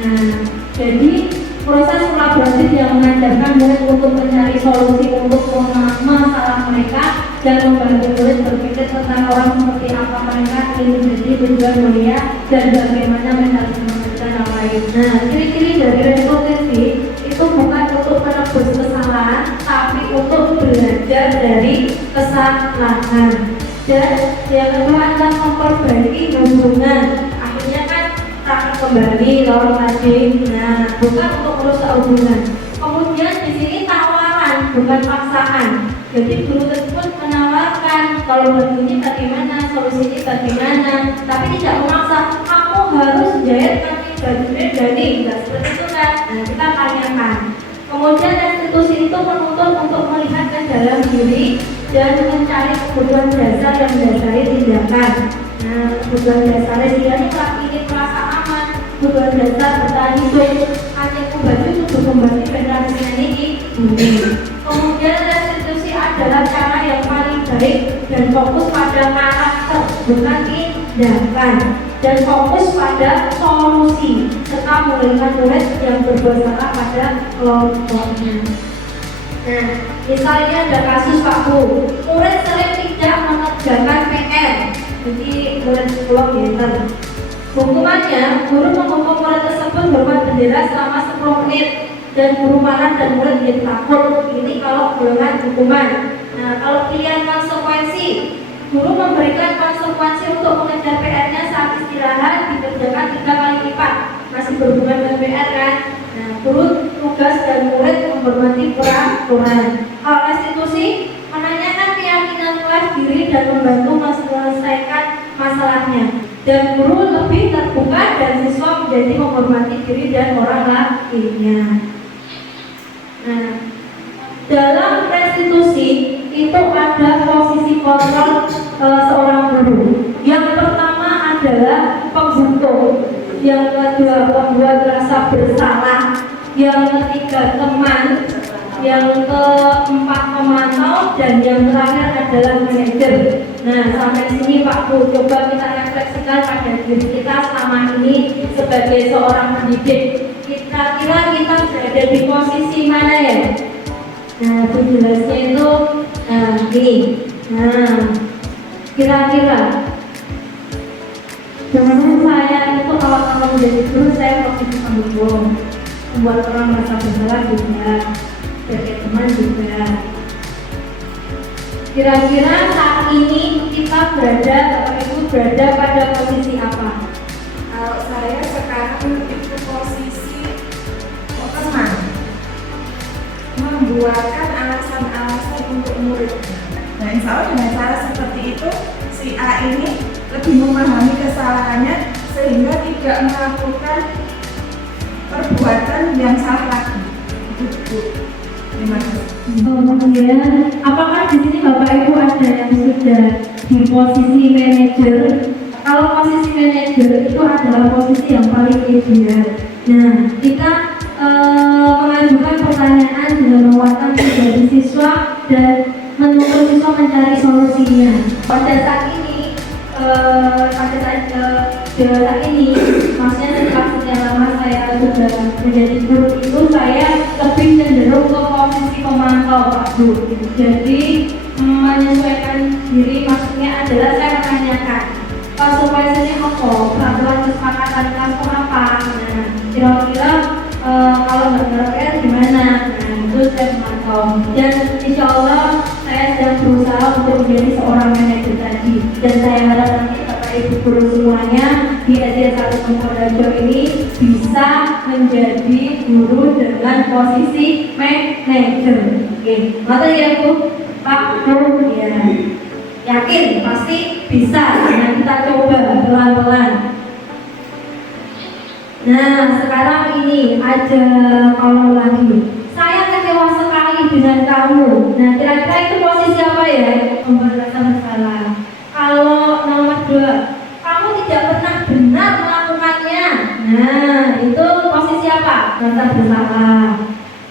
Nah, jadi proses kolaboratif yang mengajarkan murid untuk mencari solusi untuk masalah mereka dan membantu murid berpikir tentang orang seperti apa mereka ingin menjadi tujuan mulia dan bagaimana mereka harus memberikan yang lain. Nah, ciri-ciri dari restitusi itu bukan untuk menebus kesalahan, tapi untuk belajar dari kesalahan. Dan yang kedua adalah memperbaiki hubungan. Akhirnya kan praktek kembali lawan tadi. Nah, bukan untuk merusak hubungan. Kemudian di sini tawaran, bukan paksaan. Jadi guru tersebut menawarkan kalau begini bagaimana, solusinya bagaimana, tapi tidak memaksa kamu harus jahit kaki bajunya dari, tidak seperti itu kan. Nah, kita tanyakan. Kemudian restitusi itu menuntut untuk melihat ke dalam diri dan mencari kebutuhan dasar yang mendasari tindakan. Nah, kebutuhan dasarnya dia ini merasa aman, kebutuhan dasar bertahan hidup, anakku baju untuk kembali generasi ini. Kemudian restitusi adalah cara yang paling baik dan fokus pada karakter, bukan tindakan, dan fokus pada solusi serta memberikan murid yang berbuat salah pada kelompoknya. Nah, misalnya ada kasus Pak Bu, murid sering tidak mengerjakan PR, jadi murid sekolah pinter. Hukumannya, guru menghukum murid tersebut berbuat bendera selama 10 menit dan guru marah dan murid jadi takut. Ini kalau golongan hukuman. Nah, kalau pilihan konsekuensi Guru memberikan konsekuensi untuk mengejar PR-nya saat istirahat dikerjakan 3 kali lipat. Masih berhubungan dengan PR kan? Nah, guru tugas dan murid menghormati peraturan. Hal restitusi menanyakan keyakinan kelas diri dan membantu menyelesaikan masalahnya. Dan guru lebih terbuka dan siswa menjadi menghormati diri dan orang lainnya. Nah, dalam restitusi itu ada posisi kontrol seorang guru. Yang pertama adalah pembutuh, yang kedua membuat rasa bersalah, yang ketiga teman, yang keempat memantau, dan yang terakhir adalah manajer. Nah, sampai sini Pak Bu, coba kita refleksikan pada diri kita selama ini sebagai seorang pendidik. Kira-kira kita berada di posisi mana ya? Nah, itu jelasnya itu ini. Nah, kira-kira dengan saya itu awal-awal menjadi guru, saya posisi pembunuh, membuat orang merasa bersalah juga, sebagai teman juga. Kira-kira saat ini kita berada, Bapak Ibu berada pada posisi apa? Kalau saya sekarang itu posisi teman, membuatkan alasan-alasan untuk murid. Nah, insya Allah dengan cara seperti itu, si A ini lebih memahami kesalahannya sehingga tidak melakukan perbuatan yang salah lagi. Itu. Terima kasih. Kemudian, apakah di sini Bapak Ibu ada yang sudah di posisi manajer? Kalau posisi manajer itu adalah posisi yang paling ideal. Nah, kita mengajukan pertanyaan dengan menguatkan dari siswa dan menuntut siswa mencari solusinya. Pada saat ini, maksudnya setelah lama saya sudah menjadi guru itu, saya lebih cenderung ke posisi pemantau Pak Bu. Jadi menyesuaikan diri, maksudnya adalah saya menanyakan konsekuensinya apa, peraturan kesepakatan kantor apa. Nah, kira-kira kalau nggak benar gimana? Nah, itu saya memantau. Dan insya Allah saya sedang berusaha untuk menjadi seorang manajer tadi. Dan saya harap nanti Bapak Ibu guru semuanya di SD 1 Tengkorajo ini bisa menjadi guru dengan posisi manajer. Oke, mata ya Bu, Pak Bu, ya. Yakin pasti bisa. Nah, kita coba pelan-pelan. Nah, sekarang ini ada kalau lagi. Saya kecewa sekali dengan kamu. Nah, kira-kira itu posisi apa ya? Membuat rasa bersalah. Kalau nomor 2, kamu tidak pernah benar melakukannya. Nah, itu posisi apa? Rasa bersalah.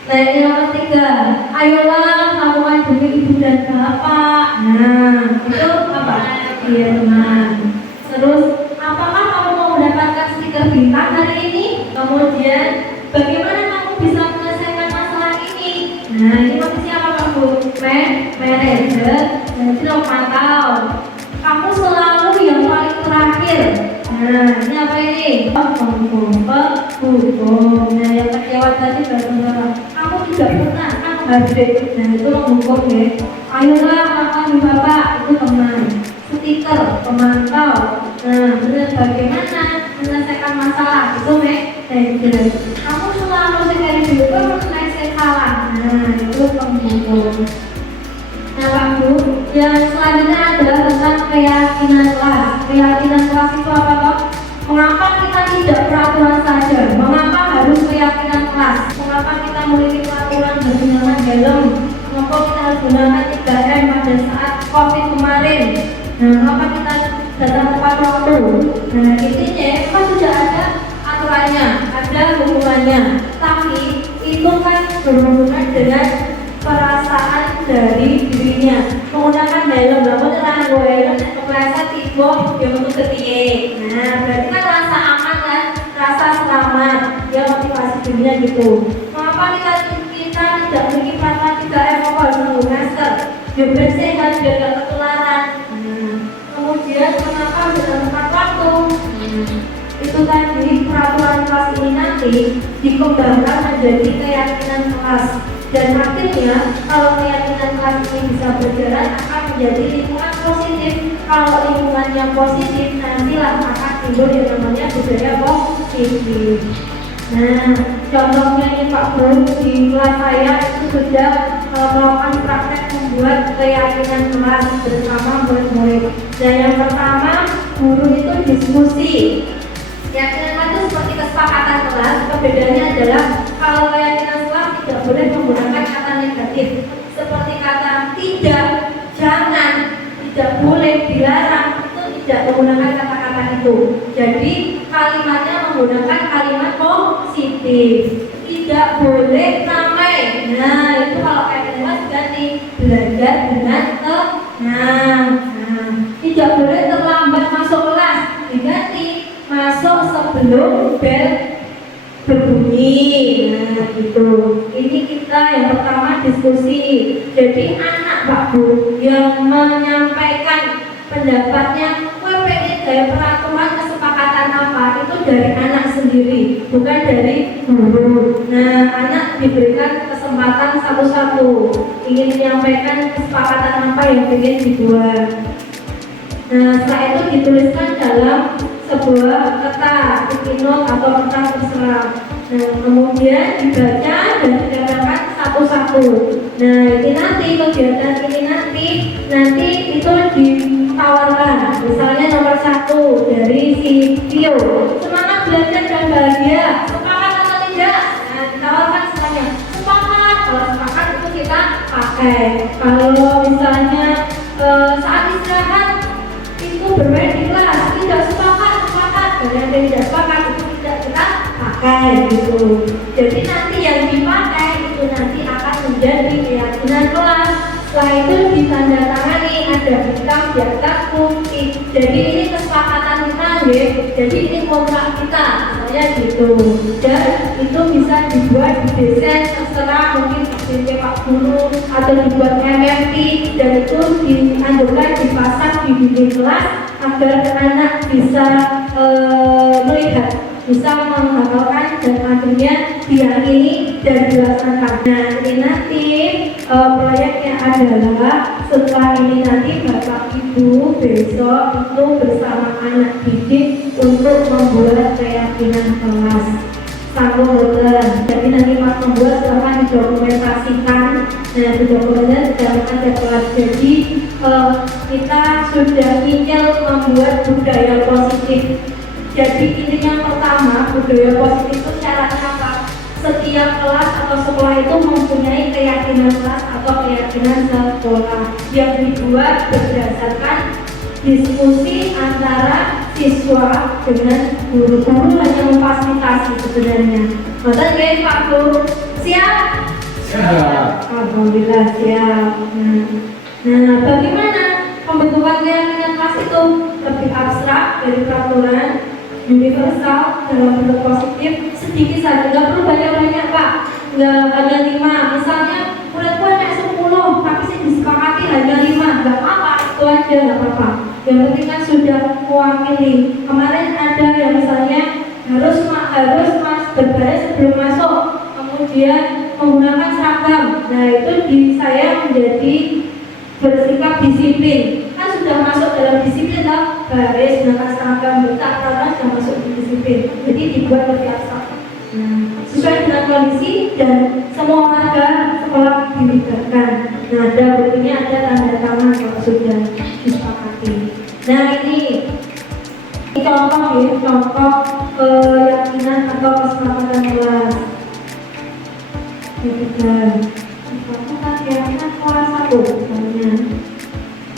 Nah, ini nomor 3, ayolah kamu adili ibu dan bapak. Nah, itu apa? Iya, teman. Terus, apakah kamu mau mendapatkan stiker bintang hari ini? Kemudian, bagaimana kamu bisa menyelesaikan masalah ini? Nah, ini posisi apa Pak Bu? Manajer. Dan itu pantau. Kamu selalu yang paling terakhir. Nah, ini apa ini? Penghukum. Nah, yang kecewa tadi benar-benar kamu tidak pernah hadir. Nah, itu menghukum ya. Ayolah kakak dan bapak, itu teman. Stiker, pemantau. Nah, benar bagaimana menyelesaikan masalah? Itu manajer. Kamu selalu sekali juga menyelesaikan salah. Nah, itu penghukum. Nah Pak Bu, yang selanjutnya adalah tentang keyakinan kelas. Keyakinan kelas itu apa Pak? Mengapa kita tidak peraturan saja? Mengapa harus keyakinan kelas? Mengapa kita memiliki peraturan menggunakan helm? Mengapa kita harus gunakan 3M pada saat COVID kemarin? Nah, mengapa kita datang tepat waktu? Nah, intinya kan sudah ada aturannya, ada hukumannya. Tapi itu kan berhubungan dengan perasaan dari dirinya. Menggunakan helm, namun terang helm dan kepleset tiba yang untuk ketiye. Nah, berarti kan rasa aman kan, rasa selamat, ya motivasi dirinya gitu. Mengapa kita tidak memiliki peraturan 3M menggunakan masker, biar sehat, biar tidak ketularan. Kemudian kenapa sudah tepat waktu? Itu tadi peraturan kelas ini nanti dikembangkan menjadi keyakinan kelas. Dan akhirnya kalau keyakinan kelas ini bisa berjalan akan menjadi lingkungan positif. Kalau lingkungannya positif, nantilah akan timbul yang namanya budaya positif. Nah, contohnya ini Pak Bro, di kelas saya itu sudah melakukan praktek membuat keyakinan kelas bersama murid-murid. Dan yang pertama, guru itu diskusi. Keyakinan kelas itu seperti kesepakatan kelas. Perbedaannya adalah kalau keyakinan kelas tidak boleh menggunakan kata negatif, seperti kata tidak, jangan, tidak boleh, dilarang, itu tidak menggunakan kata-kata itu. Jadi kalimatnya menggunakan kalimat positif. Tidak boleh ramai. Nah, itu kalau keyakinan kelas ganti belajar dengan tenang. Tidak boleh terlambat masuk kelas, diganti masuk sebelum bel berbunyi. Nah, gitu. Ini kita yang pertama diskusi. Jadi anak Pak Bu yang menyampaikan pendapatnya, gue pengen gaya peraturan kesepakatan apa, itu dari anak sendiri, bukan dari guru. Nah, anak diberikan kesempatan satu-satu ingin menyampaikan kesepakatan apa yang ingin dibuat. Nah, setelah itu dituliskan dalam sebuah kertas, sticky note atau kertas terserah. Nah, kemudian dibaca dan digambarkan satu-satu. Nah, ini nanti kegiatan ini nanti itu ditawarkan. Misalnya nomor 1 dari si Tio, semangat belajar dan bahagia, sepakat atau tidak? Nah, ditawarkan semuanya. Sepakat. Kalau sepakat itu kita pakai. Kalau misalnya saat istirahat itu bermain di kelas, tidak sepakat, dan yang tidak sepakat itu tidak kita pakai gitu. Jadi nanti yang dipakai itu nanti akan menjadi keyakinan kelas. Setelah itu ditandatangani, ada hitam di atas putih. Jadi ini kesepakatan kita, ya. Jadi ini kontrak kita, misalnya gitu. Dan itu bisa dibuat di desain terserah, mungkin di Pak Guru atau dibuat MMP, dan itu dianjurkan dipasang di dinding kelas agar anak bisa melihat, bisa menghafalkan dan akhirnya diyakini dan dilaksanakan. Nah, ini nanti proyeknya adalah setelah ini nanti Bapak Ibu besok itu bersama anak didik untuk membuat keyakinan kelas. Satu boten. Jadi nanti pas membuat silahkan didokumentasikan. Nah, didokumentasikan dalam ada kelas. Jadi kita sudah ingin membuat budaya positif. Jadi intinya pertama, budaya positif itu syaratnya apa? Setiap kelas atau sekolah itu mempunyai keyakinan kelas atau keyakinan sekolah yang dibuat berdasarkan diskusi antara siswa dengan guru. Guru hanya memfasilitasi sebenarnya. Betul ya Pak Guru? Siap? Siap. Alhamdulillah siap. Nah, bagaimana pembentukan keyakinan kelas itu? Lebih abstrak dari peraturan, universal dalam bentuk positif, sedikit saja, nggak perlu banyak-banyak Pak, nggak hanya 5. Misalnya muridku hanya 10, tapi sih disepakati hanya 5, nggak apa-apa, itu aja nggak apa-apa. Yang penting kan sudah mewakili. Kemarin ada yang misalnya harus mas berbaris sebelum masuk, kemudian menggunakan seragam. Nah, itu di saya menjadi bersikap disiplin. Kan sudah masuk dalam disiplin lah, baris, menggunakan seragam, bentak, karena sudah masuk di disiplin. Jadi dibuat lebih abstrak. Sesuai dengan kondisi dan semua warga sekolah dilibatkan. Nah, ada buktinya, ada tanda tangan kalau sudah disepakati. Nah, ini contoh ya, contoh keyakinan atau kesepakatan kelas. Kesepakatan keyakinan kelas 1 misalnya.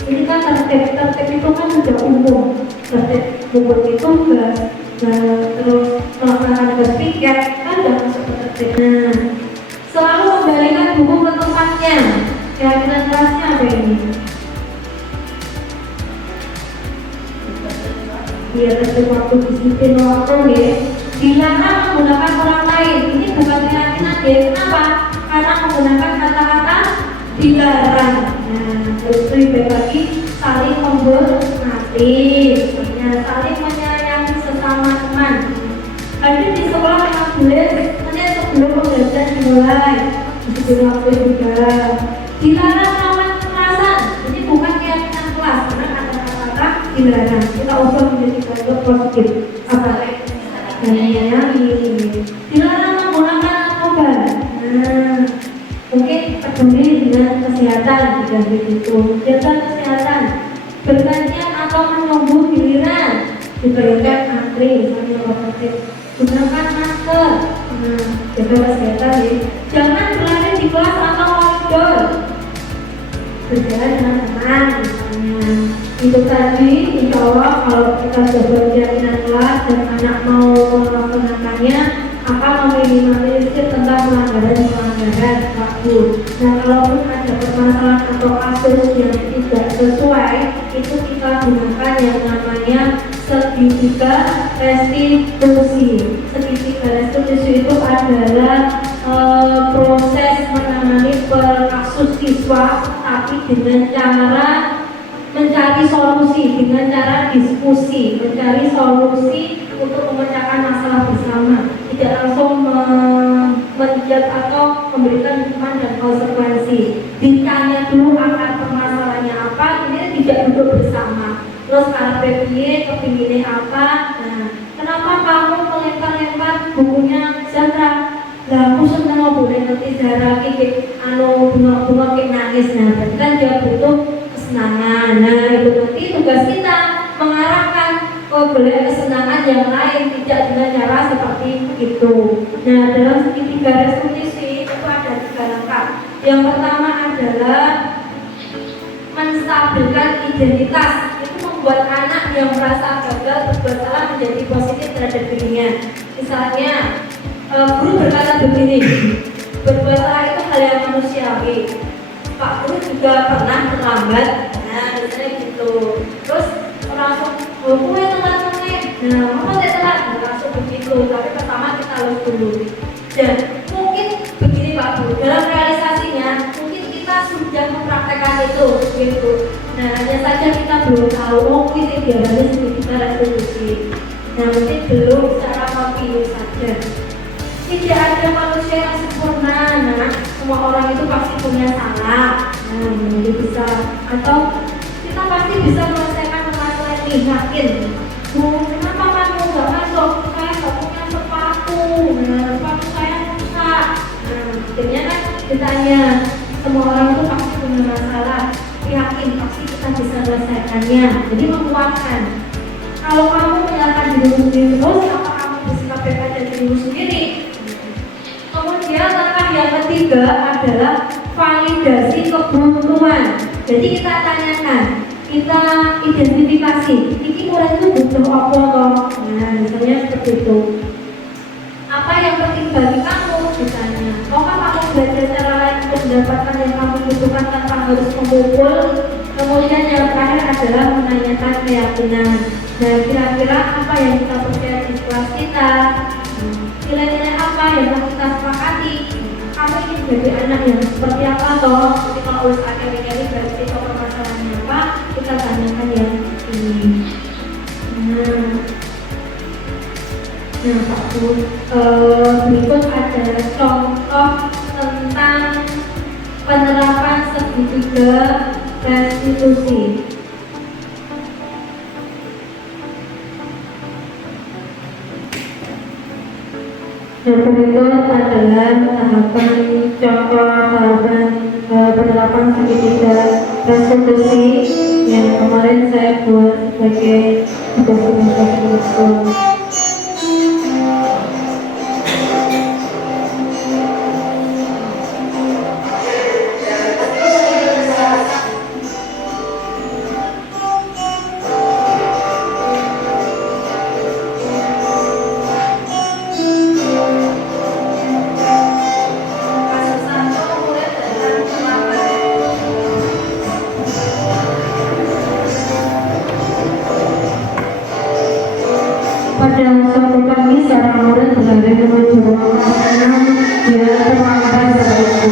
Ini kan tertib itu kan sudah umum. Tertib umum itu terus melaksanakan berpikir kan sudah masuk ke tertib. Nah, selalu kembalikan buku ke tempatnya. Keyakinan kelasnya apa ini? Dia tertib waktu, disiplin waktu ya. Dilarang menggunakan orang lain. Ini bukan keyakinan ya. Kenapa? Karena menggunakan kata-kata dilarang. Nah, terus lebih lagi saling menghormati, saling menyayangi sesama teman. Jadi di sekolah memang boleh hanya sebelum pembelajaran dimulai, disiplin waktu juga. Dilarang melawan kekerasan. Ini bukan keyakinan kelas, karena dilarang. Kita ubah menjadi bentuk positif. Apa? Menyayangi. Dilarang menggunakan narkoba. Nah, mungkin peduli dengan kesehatan jika begitu. Jaga kesehatan. Bergantian atau menunggu giliran. Diberikan antri sambil positif. Gunakan masker. Nah, jaga kesehatan ya. Jangan berlari di kelas atau koridor. Berjalan dengan tenang misalnya. Itu tadi, insya Allah kalau kita sudah berkeyakinan kelas dan anak mau melaksanakannya akan meminimalisir tentang pelanggaran waktu. Nah, kalaupun ada permasalahan atau kasus yang tidak sesuai, itu kita gunakan yang namanya segitiga restitusi. Segitiga restitusi itu adalah proses menangani per kasus siswa, tapi dengan cara mencari solusi, dengan cara diskusi, mencari solusi untuk memecahkan masalah bersama, tidak langsung menjat atau memberikan hukuman dan konsekuensi. Ditanya dulu akar permasalahannya apa, ini tidak duduk bersama. Terus karena kepinginnya apa? Nah, kenapa kamu melempar-lempar bukunya Zahra? Lah aku seneng boleh nanti Zahra kiki bunga-bunga kiki nangis. Nah, berarti kan dia butuh kesenangan. Nah, itu nanti tugas kita mengarahkan ke boleh kesenangan yang lain, tidak dengan cara seperti itu. Nah, dalam segitiga restitusi itu ada 3 langkah. Yang pertama adalah menstabilkan identitas. Itu membuat anak yang merasa gagal berbuat salah menjadi positif terhadap dirinya. Misalnya guru berkata begini, berbuat salah itu hal yang manusiawi. Pak guru juga pernah terlambat. Nah, misalnya gitu. Terus langsung gue telat-telat. Nah, mau telat? Langsung begitu. Tapi pertama kita harus dulu. Dan mungkin begini Pak Guru, dalam realisasinya mungkin kita sudah mempraktekkan itu gitu. Nah, hanya saja kita belum tahu mungkin idealnya kita restitusi. Nah, mungkin belum secara kopi saja. Tidak ada manusia yang sempurna. Nah, semua orang itu pasti punya salah. Nah, jadi bisa atau kita pasti bisa menyelesaikan masalah ini. Yakin? Kenapa kamu nggak masuk? Saya nggak punya sepatu. Nah, sepatu saya rusak. Nah, akhirnya kan ditanya. Semua orang itu pasti punya masalah. Yakin pasti kita bisa menyelesaikannya. Jadi menguatkan. Kalau kamu menyalahkan dirimu sendiri terus, apa kamu bersikap baik pada dirimu sendiri? Kemudian langkah yang ketiga adalah validasi kebutuhan. Jadi kita tanyakan, kita identifikasi, ini murid itu butuh apa toh? Nah, misalnya seperti itu. Apa yang penting bagi kamu? Misalnya, maukah kamu belajar cara lain untuk mendapatkan yang kamu butuhkan tanpa harus mengumpul? Kemudian yang terakhir adalah menanyakan keyakinan. Nah, kira-kira apa yang kita percaya di kelas kita? Nilai-nilai apa yang kita sepakati? Kamu ingin jadi anak yang seperti apa toh? Jadi kalau urus akademik ini berarti permasalahannya apa? Kita tanyakan yang ini. Nah Pak Bu, berikut ada contoh tentang penerapan segitiga restitusi. Yang berikut adalah tahapan contoh tahapan penerapan segitiga restitusi yang kemarin saya buat sebagai tugas. Pada suatu pagi seorang murid berlari menuju ruang kelas 6. Dia terlambat begitu.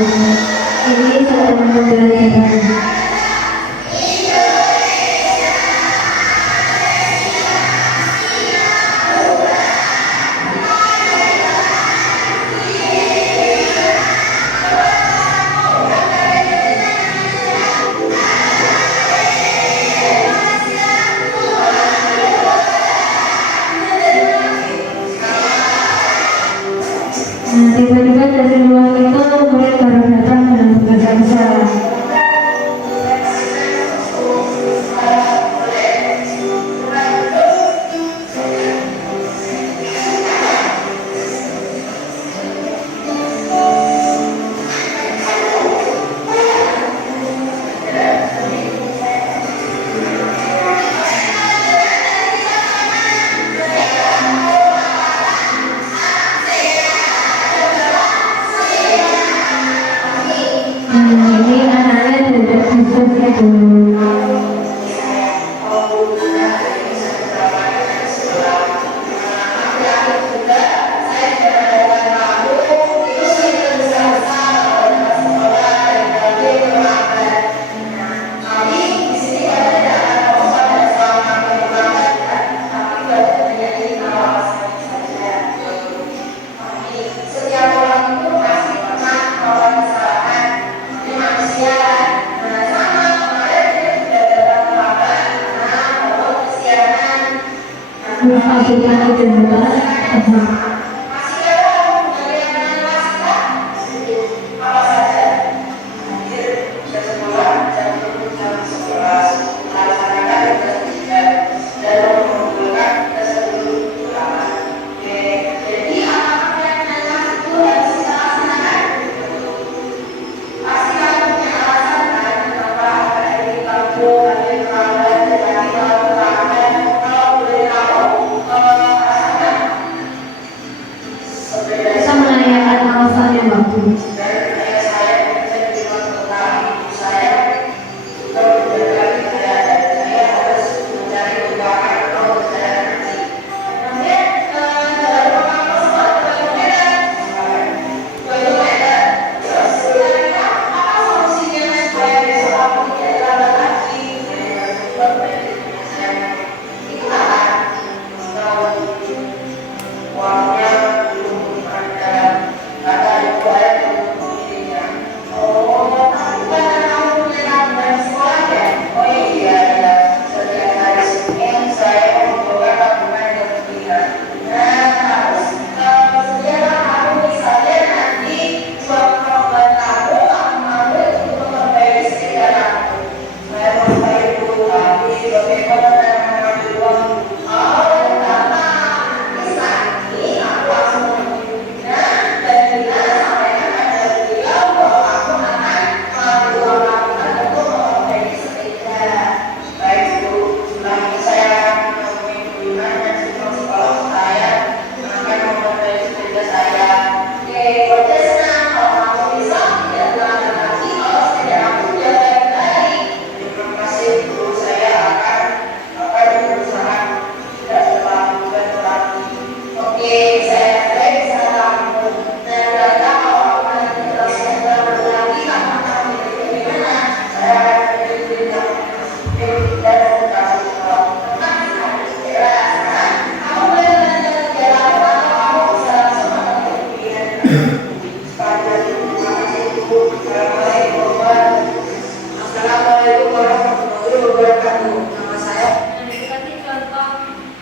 Ini sedang pembelajaran. tiba-tiba dari luar itu murid baru datang dan berbahasa besar. Ini anaknya tidak diskusi dulu. Aplikasi jembatan. Bisa menanyakan alasan yang bagus.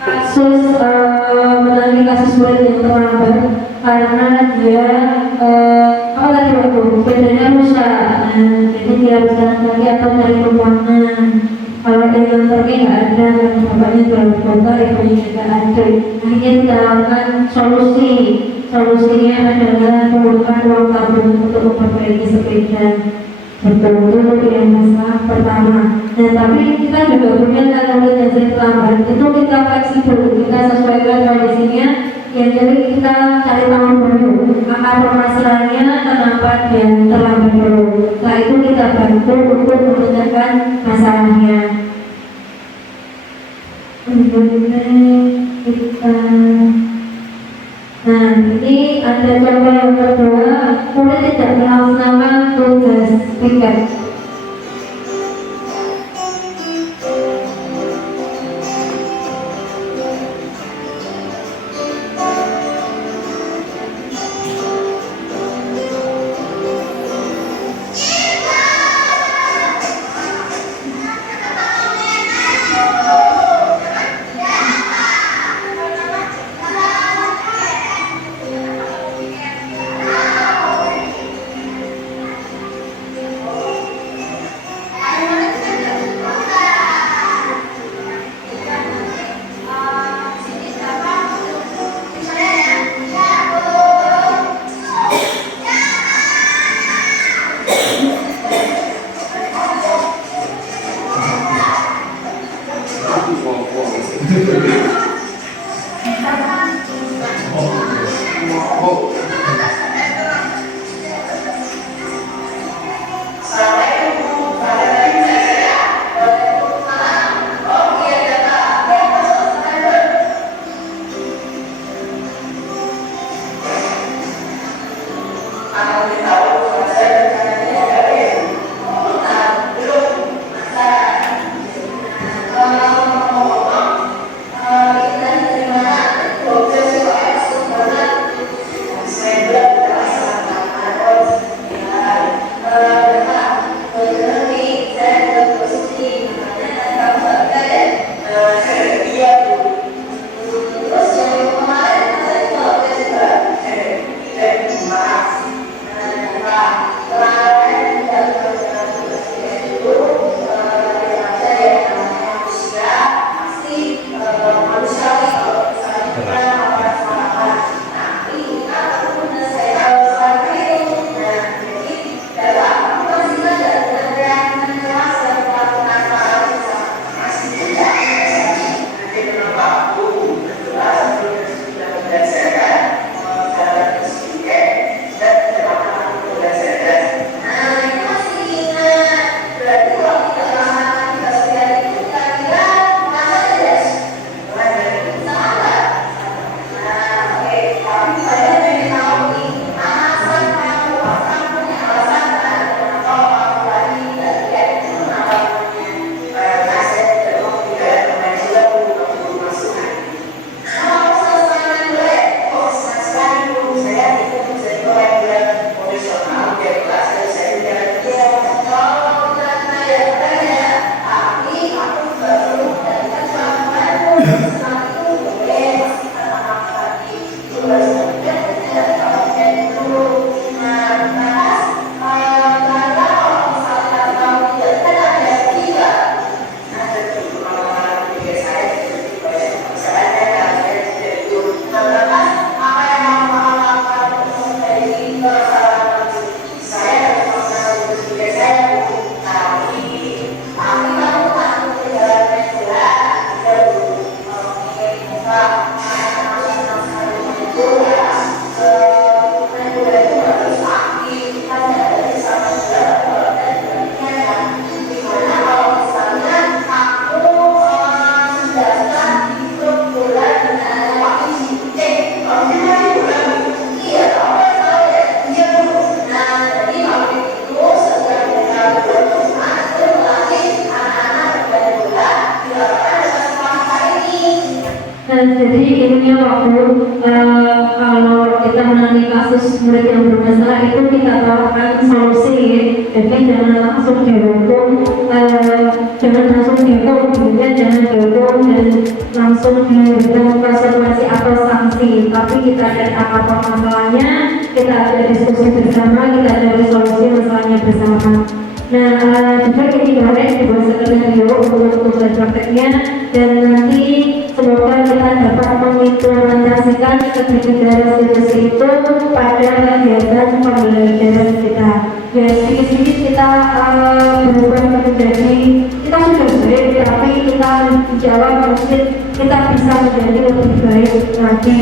Kasus menangani kasus murid yang terlambat karena dia apa tadi waktu bedanya rusak, jadi dia harus jalan kaki atau cari ruangan. Kalau yang pergi nggak ada, bapaknya jual di kota, ibunya juga ada. Akhirnya kita lakukan solusi. Solusinya adalah membuka ruang tabung untuk memperbaiki sepeda. Betul-betul yang masalah pertama. Nah, tapi kita juga punya teknologi yang sering terlambat. Itu kita fleksibel, kita sesuaikan kondisinya. Yang jadi kita cari tahu dulu akar permasalahannya, kenapa dia terlambat dulu. Setelah itu kita bantu untuk menyelesaikan masalahnya. Nah, ini ada contoh yang kedua, murid tidak melaksanakan tugas piket. Jadi intinya waktu kalau kita menangani kasus murid yang bermasalah itu kita tawarkan solusi ya. Jadi jangan langsung dihukum, jangan langsung dihukum, kemudian jangan dihukum dan langsung diberikan konsekuensi atau sanksi. Tapi kita cari akar permasalahannya, kita ada diskusi bersama, kita cari solusi masalahnya bersama. Nah, juga ini kemarin dibuat skenario untuk prakteknya dan nanti semoga kita dapat mengimplementasikan kegiatan itu pada kegiatan pembelajaran kita. Ya, sedikit-sedikit kita berubah menjadi, kita sudah baik, tapi kita jawab mungkin kita bisa menjadi lebih baik lagi.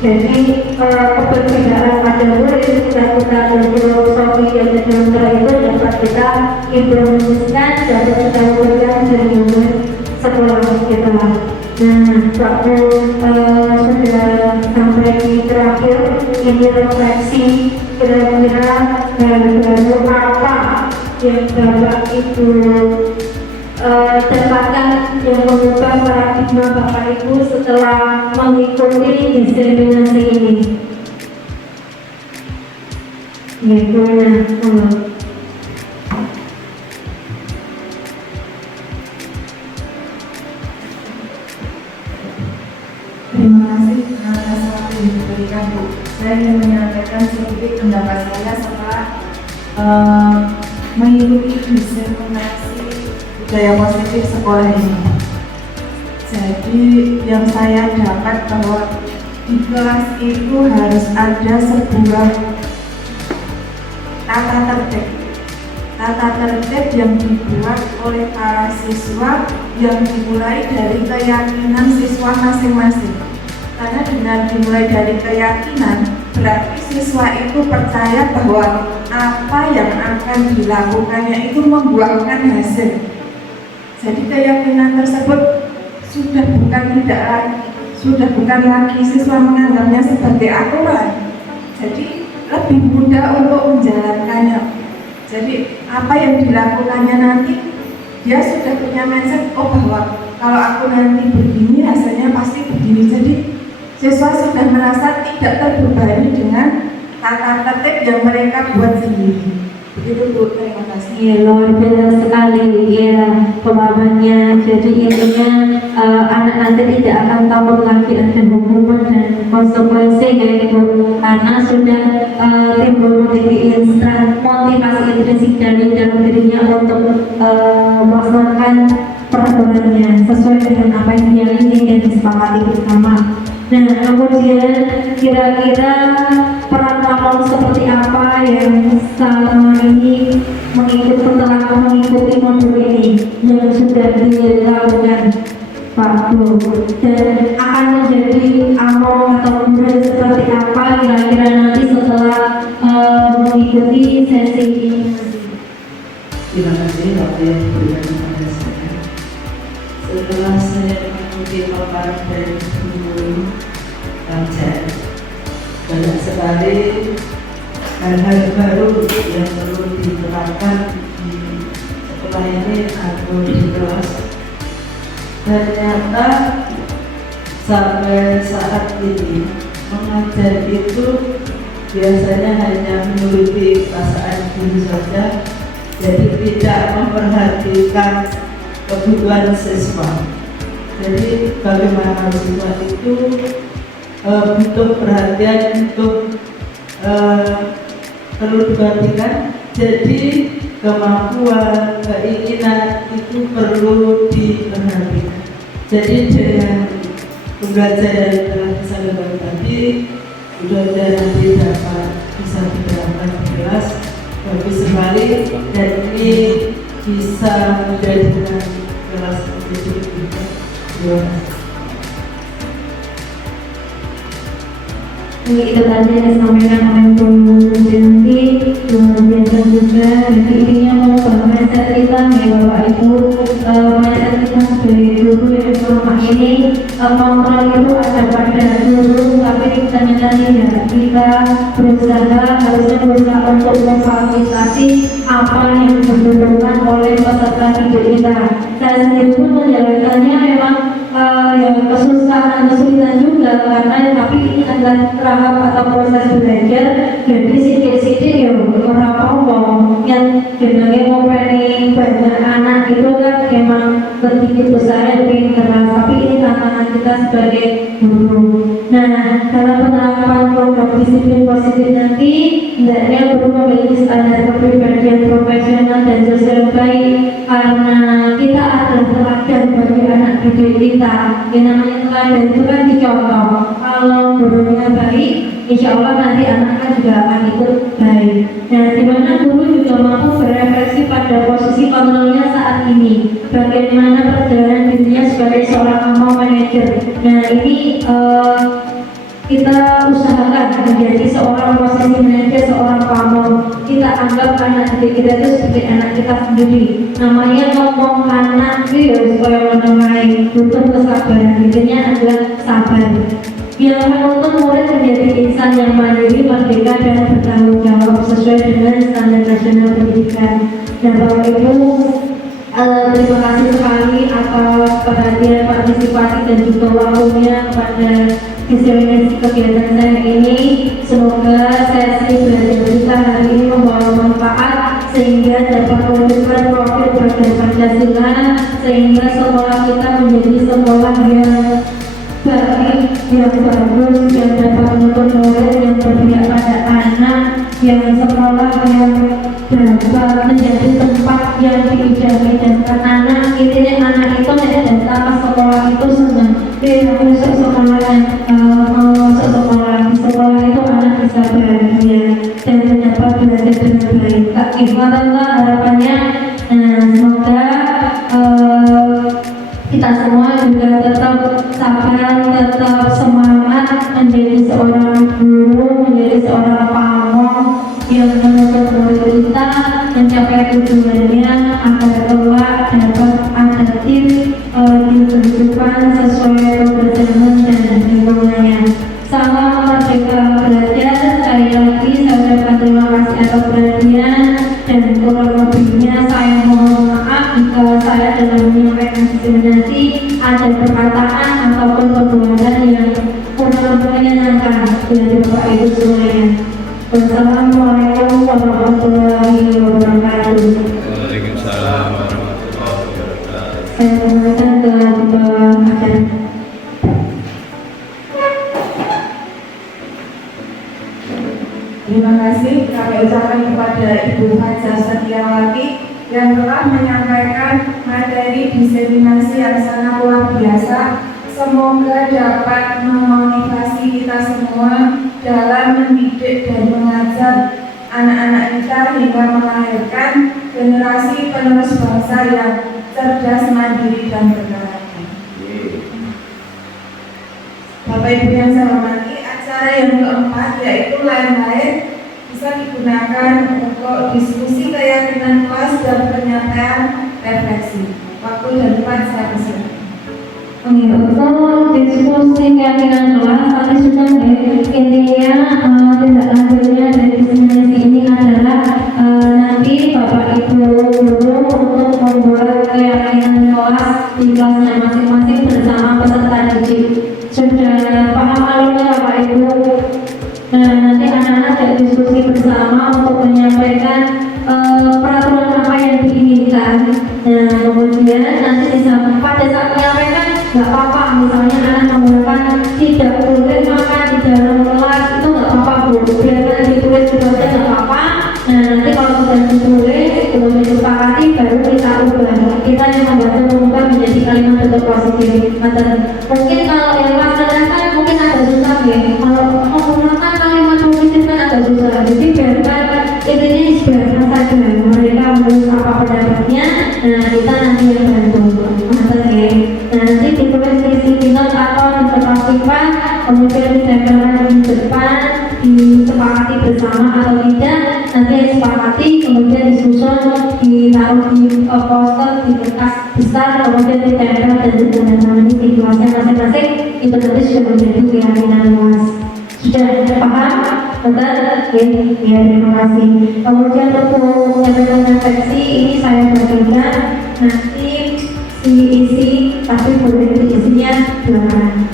Jadi keberbedaan pada murid dan filosofi yang terdengar itu dapat kita implementasikan dan kita berikan dari murid sekolah kita. Nah, waktu sudah sampai di terakhir, ini refleksi kira-kira baru apa yang Bapak Ibu dapatkan yang mengubah paradigma Bapak Ibu setelah mengikuti diseminasi ini. Terima kasih atas waktu yang diberikan, Bu. Saya ingin menyampaikan sedikit pendapat saya setelah mengikuti diseminasi budaya positif sekolah ini. Jadi yang saya dapat bahwa di kelas itu harus ada sebuah tata tertib yang dibuat oleh para siswa yang dimulai dari keyakinan siswa masing-masing. Karena dengan dimulai dari keyakinan, berarti siswa itu percaya bahwa apa yang akan dilakukannya itu membuahkan hasil. Jadi keyakinan tersebut sudah bukan lagi siswa menganggapnya sebagai aturan. Jadi lebih mudah untuk menjalankannya. Jadi apa yang dilakukannya nanti dia sudah punya mindset, oh bahwa kalau aku nanti begini hasilnya pasti begini. Jadi siswa sudah merasa tidak terbebani dengan tata tertib yang mereka buat sendiri. Begitu Bu, terima kasih. Iya, luar biasa sekali ya pemahamannya. Jadi intinya anak nanti tidak akan takut lagi ada hukuman dan konsekuensi yaitu karena sudah timbul motivasi intrinsik dari dalam dirinya untuk melaksanakan peraturannya sesuai dengan apa yang ingin disepakati bersama. Nah, kemudian kira-kira peran kamu seperti apa yang selama ini setelah mengikuti modul ini yang sudah dilakukan Pak Bu, dan akan menjadi amal atau guru seperti apa kira-kira nanti setelah mengikuti sesi ini? Terima kasih waktu yang diberikan kepada saya. Setelah saya mengikuti paparan dari guru Raja, banyak sekali hal-hal baru yang perlu diterapkan di sekolah ini atau di kelas. Ternyata sampai saat ini mengajar itu biasanya hanya menuruti perasaan diri saja, jadi tidak memperhatikan kebutuhan siswa. Jadi bagaimana siswa itu butuh perhatian untuk perlu diperhatikan. Jadi kemampuan, keinginan itu perlu diperhatikan. Jadi dengan pembelajaran yang telah disampaikan tadi, mudah-mudahan nanti dapat bisa diterapkan di kelas bagus sekali, dan ini bisa menjadikan kelas menjadi lebih baik. Terima kasih. Itu tadi yang disampaikan oleh Bu Yanti, luar biasa juga. Jadi intinya mau mindset kita ya Bapak Ibu, mindset kita sebagai guru yang selama ini kontrol itu ada pada guru, tapi ternyata tidak. Kita harusnya berusaha untuk memfasilitasi apa yang dibutuhkan oleh peserta didik kita. Saya sendiri pun menjalankannya memang yang khusus sangat kesulitan juga karena tapi ini adalah tahap atau proses belajar. Jadi sidik-sidik ya orang apa yang sebenarnya mau planning banyak anak itu kan memang sedikit besar lebih keras, tapi ini tantangan kita sebagai guru. Nah, dalam penerapan program disiplin positif nanti hendaknya guru memiliki standar kepribadian profesional dan sosial baik, karena kita adalah teladan bagi anak didik kita. Yang namanya teladan itu kan dicontoh. Kalau gurunya baik, insya Allah nanti anak kan juga akan ikut baik. Nah, di mana guru juga mampu berefleksi pada posisi kontrolnya saat ini, bagaimana perjalanan dirinya sebagai seorang account manager. Nah, ini kita usahakan menjadi seorang posisi manajer, seorang pamor. Kita anggap anak didik kita itu seperti anak kita sendiri. Namanya ngomong anak itu ya supaya menengahi, butuh kesabaran. Intinya adalah sabar. Yang menuntut murid menjadi insan yang mandiri, merdeka dan bertanggung jawab sesuai dengan standar nasional pendidikan. Dan Bapak Ibu, terima kasih sekali atas perhatian, partisipasi dan juga waktunya kepada hasil kegiatan saya ini. Semoga sesi belajar kita hari ini membawa manfaat sehingga dapat menunjukkan profil belajar Pancasila, sehingga sekolah kita menjadi sekolah yang baik, yang bagus, yang dapat menuntut murid, yang berpihak pada anak, yang sekolah yang dapat menjadi tempat yang diidam-idamkan anak. Intinya anak itu datang ke sekolah itu senang. Dia masuk sekolah yang masuk sekolah. Di sekolah itu anak bisa bahagia dan dapat belajar dengan baik. Gimana harapannya? Semoga kita semua juga tetap sabar, tetap semangat menjadi seorang guru, menjadi seorang pamor yang menuntut murid kita mencapai tujuannya agar kelak dapat adaptif di kehidupan sesuai keberjalanan dan lingkungannya. Salam merdeka belajar. Sekali lagi saya ucapkan terima kasih atas perhatian, dan kurang lebihnya saya mohon maaf jika saya dalam menyampaikan diskriminasi ada perkataan ataupun perbuatan yang kurang menyenangkan dari Bapak Ibu semuanya. Wassalamualaikum warahmatullahi wabarakatuh. Waalaikumsalam warahmatullahi wabarakatuh. Saya mengatakan ke Bapak Adan. Terima kasih kami ucapkan kepada Ibu Hajah Setiawati yang telah menyampaikan materi diseminasi yang sangat luar biasa. Semoga dapat memotivasi kita semua dalam mendidik dan mengajar anak-anak kita hingga melahirkan generasi penerus bangsa yang cerdas, mandiri, dan berkarakter. Bapak Ibu yang saya hormati, acara yang keempat yaitu lain-lain bisa digunakan untuk diskusi keyakinan kelas dan penyampaian refleksi. Waktu dan tempat saya persilakan. Untuk diskusi keyakinan kelas tadi sudah intinya tindak lanjutnya dari diseminasi ini adalah nanti Bapak Ibu guru untuk membuat keyakinan kelas di kelasnya masing-masing bersama peserta didik. Sudah paham alurnya Bapak Ibu? Nah, nanti anak-anak ada diskusi bersama untuk menyampaikan peraturan apa yang diinginkan. Nah, kemudian nanti pada saat menyampaikan nggak apa-apa, misalnya anak menggunakan tidak boleh makan di dalam kelas, itu nggak apa-apa Bu, biarkan ditulis di baca nggak apa-apa. Nah, nanti kalau sudah ditulis kemudian disepakati baru kita ubah, kita yang membantu mengubah menjadi kalimat bentuk positif. Mungkin kalau yang kelas rendah kan mungkin agak susah ya, kalau menggunakan kalimat positif kan agak susah, jadi biarkan intinya dibiarkan saja mereka menulis apa pendapatnya. Nah, kita nanti yang bantu. Nah, nanti ditulis isi pinot atau interpretasikan, kemudian ditempelkan di depan, disepakati bersama atau tidak. Nanti disepakati, kemudian disusun, ditaruh di poster, di kertas besar, kemudian ditempel dan ditandatangani di kelasnya masing-masing. Itu nanti sudah menjadi keyakinan kelas. Sudah paham? Betul? Ya, terima kasih. Kemudian untuk jabatan seksi ini saya bagikan nanti isi tapi boleh isinya belakangan.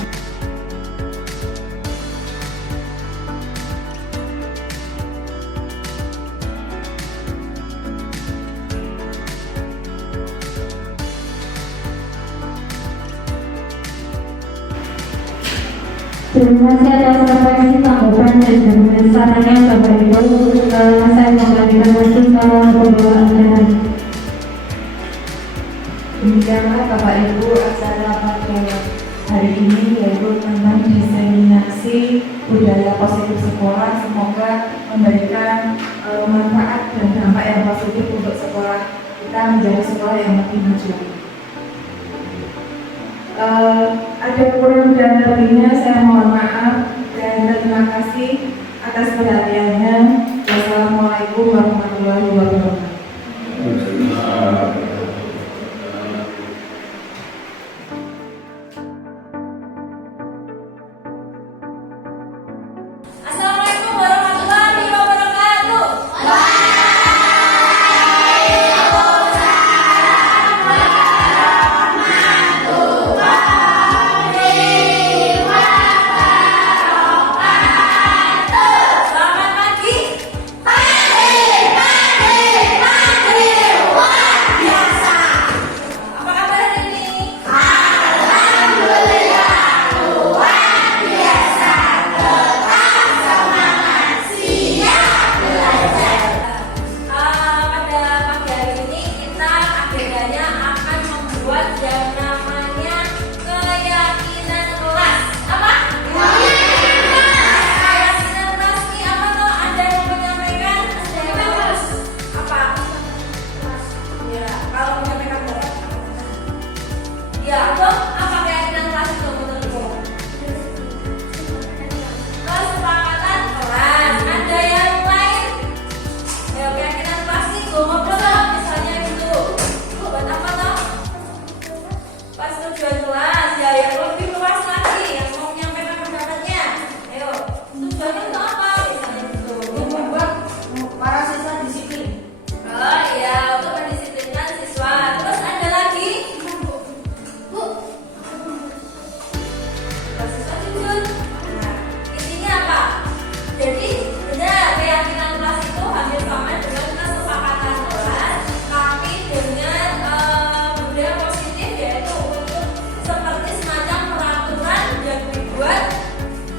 Terima kasih atas referensi tanggapan dan juga sarannya Bapak Ibu. Saya kembalikan lagi ke pembawa acara. Demikianlah Bapak Ibu acara pada hari ini, yaitu tentang diseminasi budaya positif sekolah. Semoga memberikan manfaat dan dampak yang positif untuk sekolah kita menjadi sekolah yang lebih maju. Ada kurang dan lebihnya saya mohon maaf dan terima kasih atas perhatiannya. Wassalamualaikum warahmatullahi wabarakatuh. Assalamualaikum warahmatullahi wabarakatuh. Selamat pagi. Luar biasa. Apa kabar hari ini? Alhamdulillah luar biasa. Tetap semangat, siap belajar. Pada pagi hari ini kita agendanya akan membuat yang namanya keyakinan kelas. Apa? Keyakinan kelas ini apa tuh? Ada yang mau menyampaikan? Apa? Ya, kalau menyampaikan apa? Ya, Bang, apa keyakinan kelas itu menurutmu? Kesepakatan kelas. Ada yang lain? Ya, keyakinan kelas itu ngobrol lah, misalnya gitu. Buat apa toh? Pas tujuan kelas, ya yang lebih luas lagi, yang mau menyampaikan pendapatnya. Ayo, tujuannya untuk apa? Misalnya gitu. Membuat para siswa disiplin. Oh iya, untuk mendisiplinkan siswa. Terus ada lagi? Bu, siswa jujur. Nah, intinya apa? Jadi benar keyakinan kelas itu hampir sama dengan kesepakatan kelas, tapi dengan budaya positif, yaitu untuk seperti semacam peraturan yang dibuat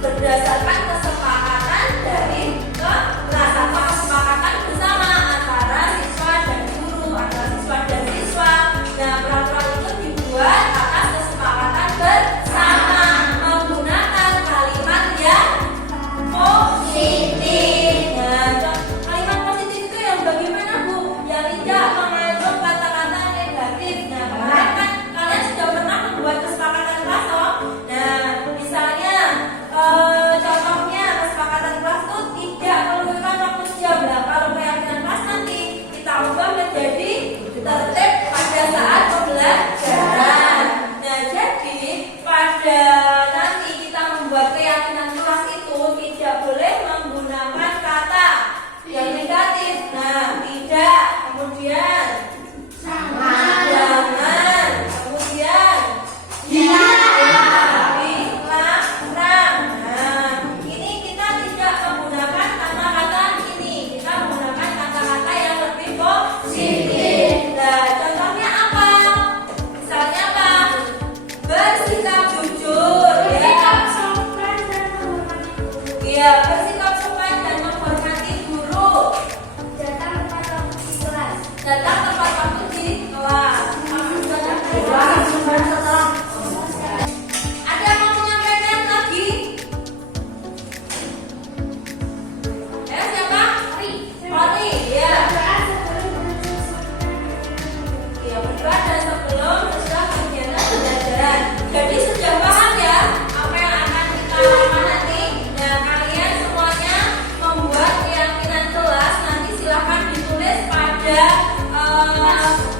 berdasarkan kesepakatan dari kelas atau kesepakatan bersama antara siswa dan guru, antara siswa dan siswa. Nah, peraturan itu dibuat atas kesepakatan bersama menggunakan kalimat yang positif. Nah, kalimat positif itu yang bagaimana, Bu? Yang tidak mengandung kata-kata negatif. Nah, kemarin kan kalian sudah pernah membuat kesepakatan kelas, toh? Nah, misalnya contohnya kesepakatan kelas itu tidak menunjukkan waktu jam. Nah, kalau keyakinan kelas nanti kita ubah menjadi tertib pada saat pembelajaran. Nah, jadi pada nanti kita membuat keyakinan kelas itu tidak boleh menggunakan kata yang negatif. Nah, tidak. Kemudian jangan. Kemudian dilarang. Nah, ini kita tidak menggunakan kata-kata ini. Kita menggunakan kata-kata yang lebih positif. Nah, contohnya apa? Misalnya apa? Bersikap jujur. Iya, bersikap sopan dan menghormati guru. Datang tepat waktu di kelas. Ada yang mau menyampaikan lagi? Siapa? Ori, ya. Iya, berdoa dan sebelum sesudah kegiatan pembelajaran. Jadi sudah paham ya apa yang akan kita lakukan nanti. Nah, kalian semuanya membuat keyakinan kelas. Nanti silahkan ditulis pada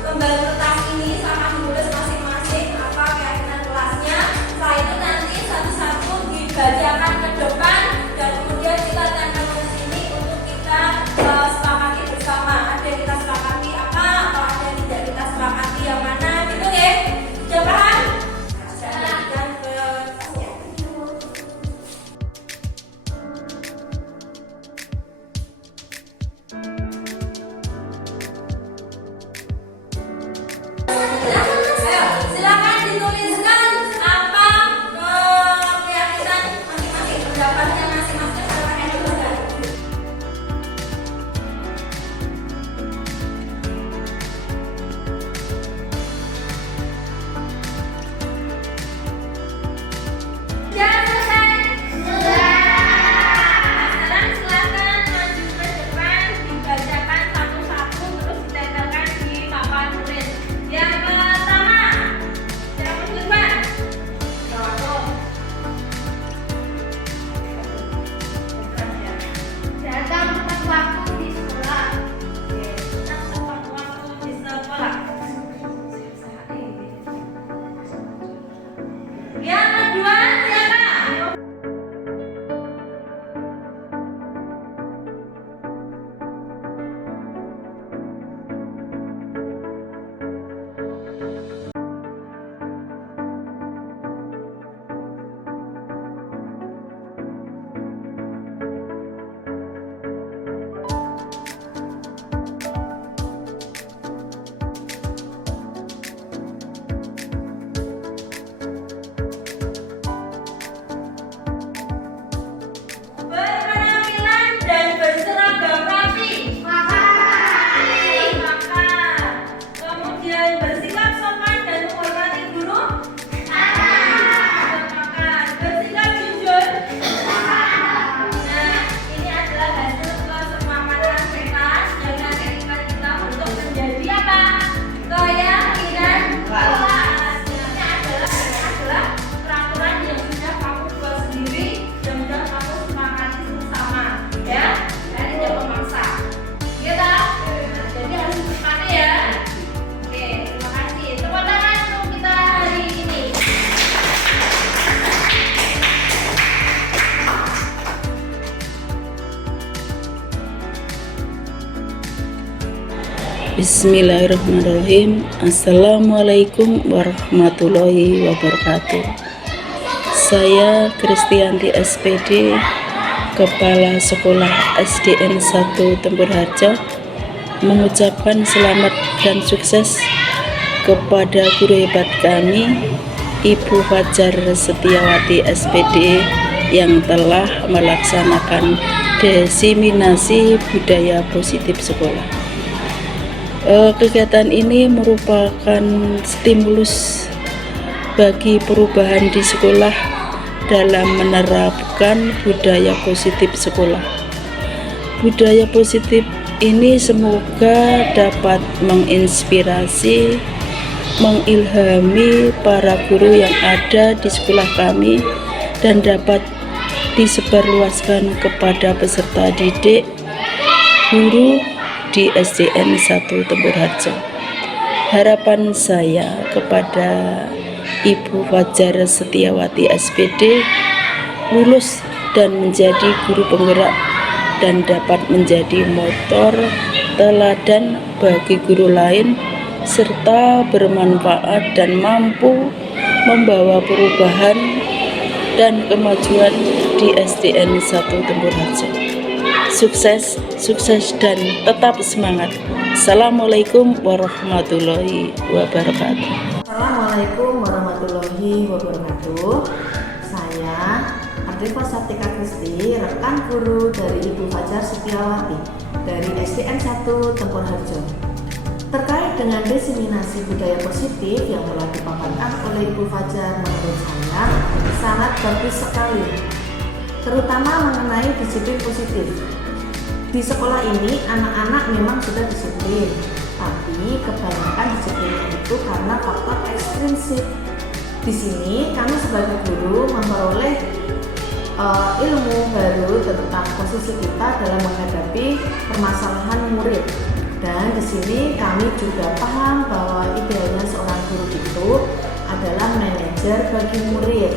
lembar kertas ini, sama ditulis masing-masing apa keyakinan kelasnya. Setelah itu nanti satu-satu dibacakan ke depan dan kemudian kita tempel ke sini untuk kita sepakati bersama. Ada yang kita sepakati apa, atau ada yang tidak kita sepakati yang mana, gitu ya. Sudah paham? Dan ke tasnya. Ayo, silakan dituliskan apa keyakinan masing-masing. Bismillahirrahmanirrahim. Assalamualaikum warahmatullahi wabarakatuh. Saya Kristianti SPD, Kepala Sekolah SDN 1 Tempur Harjo, mengucapkan selamat dan sukses kepada guru hebat kami, Ibu Fajar Setiawati SPD, yang telah melaksanakan diseminasi budaya positif sekolah. Kegiatan ini merupakan stimulus bagi perubahan di sekolah dalam menerapkan budaya positif sekolah. Budaya positif ini semoga dapat menginspirasi, mengilhami para guru yang ada di sekolah kami dan dapat disebarluaskan kepada peserta didik, guru di SDN 1 Tempur Harjo. Harapan saya kepada Ibu Fajar Setiawati SPD lulus dan menjadi guru penggerak dan dapat menjadi motor teladan bagi guru lain serta bermanfaat dan mampu membawa perubahan dan kemajuan di SDN 1 Tempur Harjo. Sukses, sukses dan tetap semangat. Assalamualaikum warahmatullahi wabarakatuh. Assalamualaikum warahmatullahi wabarakatuh. Saya Ardheva Sartika Kristi, rekan guru dari Ibu Fajar Setiawati dari SDN 1 Tempur Harjo. Terkait dengan diseminasi budaya positif yang telah dipaparkan oleh Ibu Fajar, menurut saya sangat bagus sekali, terutama mengenai disiplin positif. Di sekolah ini anak-anak memang sudah disiplin, tapi kebanyakan disiplinnya itu karena faktor ekstrinsik. Di sini kami sebagai guru memperoleh ilmu baru tentang posisi kita dalam menghadapi permasalahan murid. Dan di sini kami juga paham bahwa idealnya seorang guru itu adalah manajer bagi murid.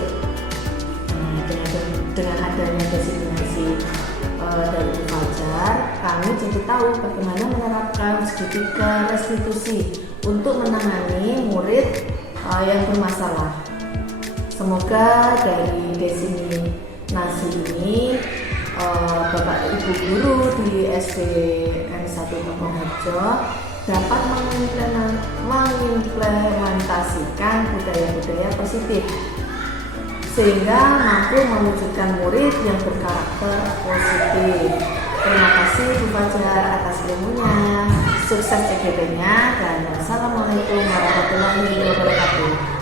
Dengan adanya diseminasi dari Ibu Fajar, kami jadi tahu bagaimana menerapkan segitiga restitusi untuk menangani murid yang bermasalah. Semoga dari diseminasi ini Bapak Ibu guru di SDN 1 Tempur Harjo dapat mengimplementasikan budaya-budaya positif sehingga mampu mewujudkan murid yang berkarakter positif. Terima kasih Bu Fajar atas ilmunya, sukses EGP-nya, dan wassalamualaikum warahmatullahi wabarakatuh.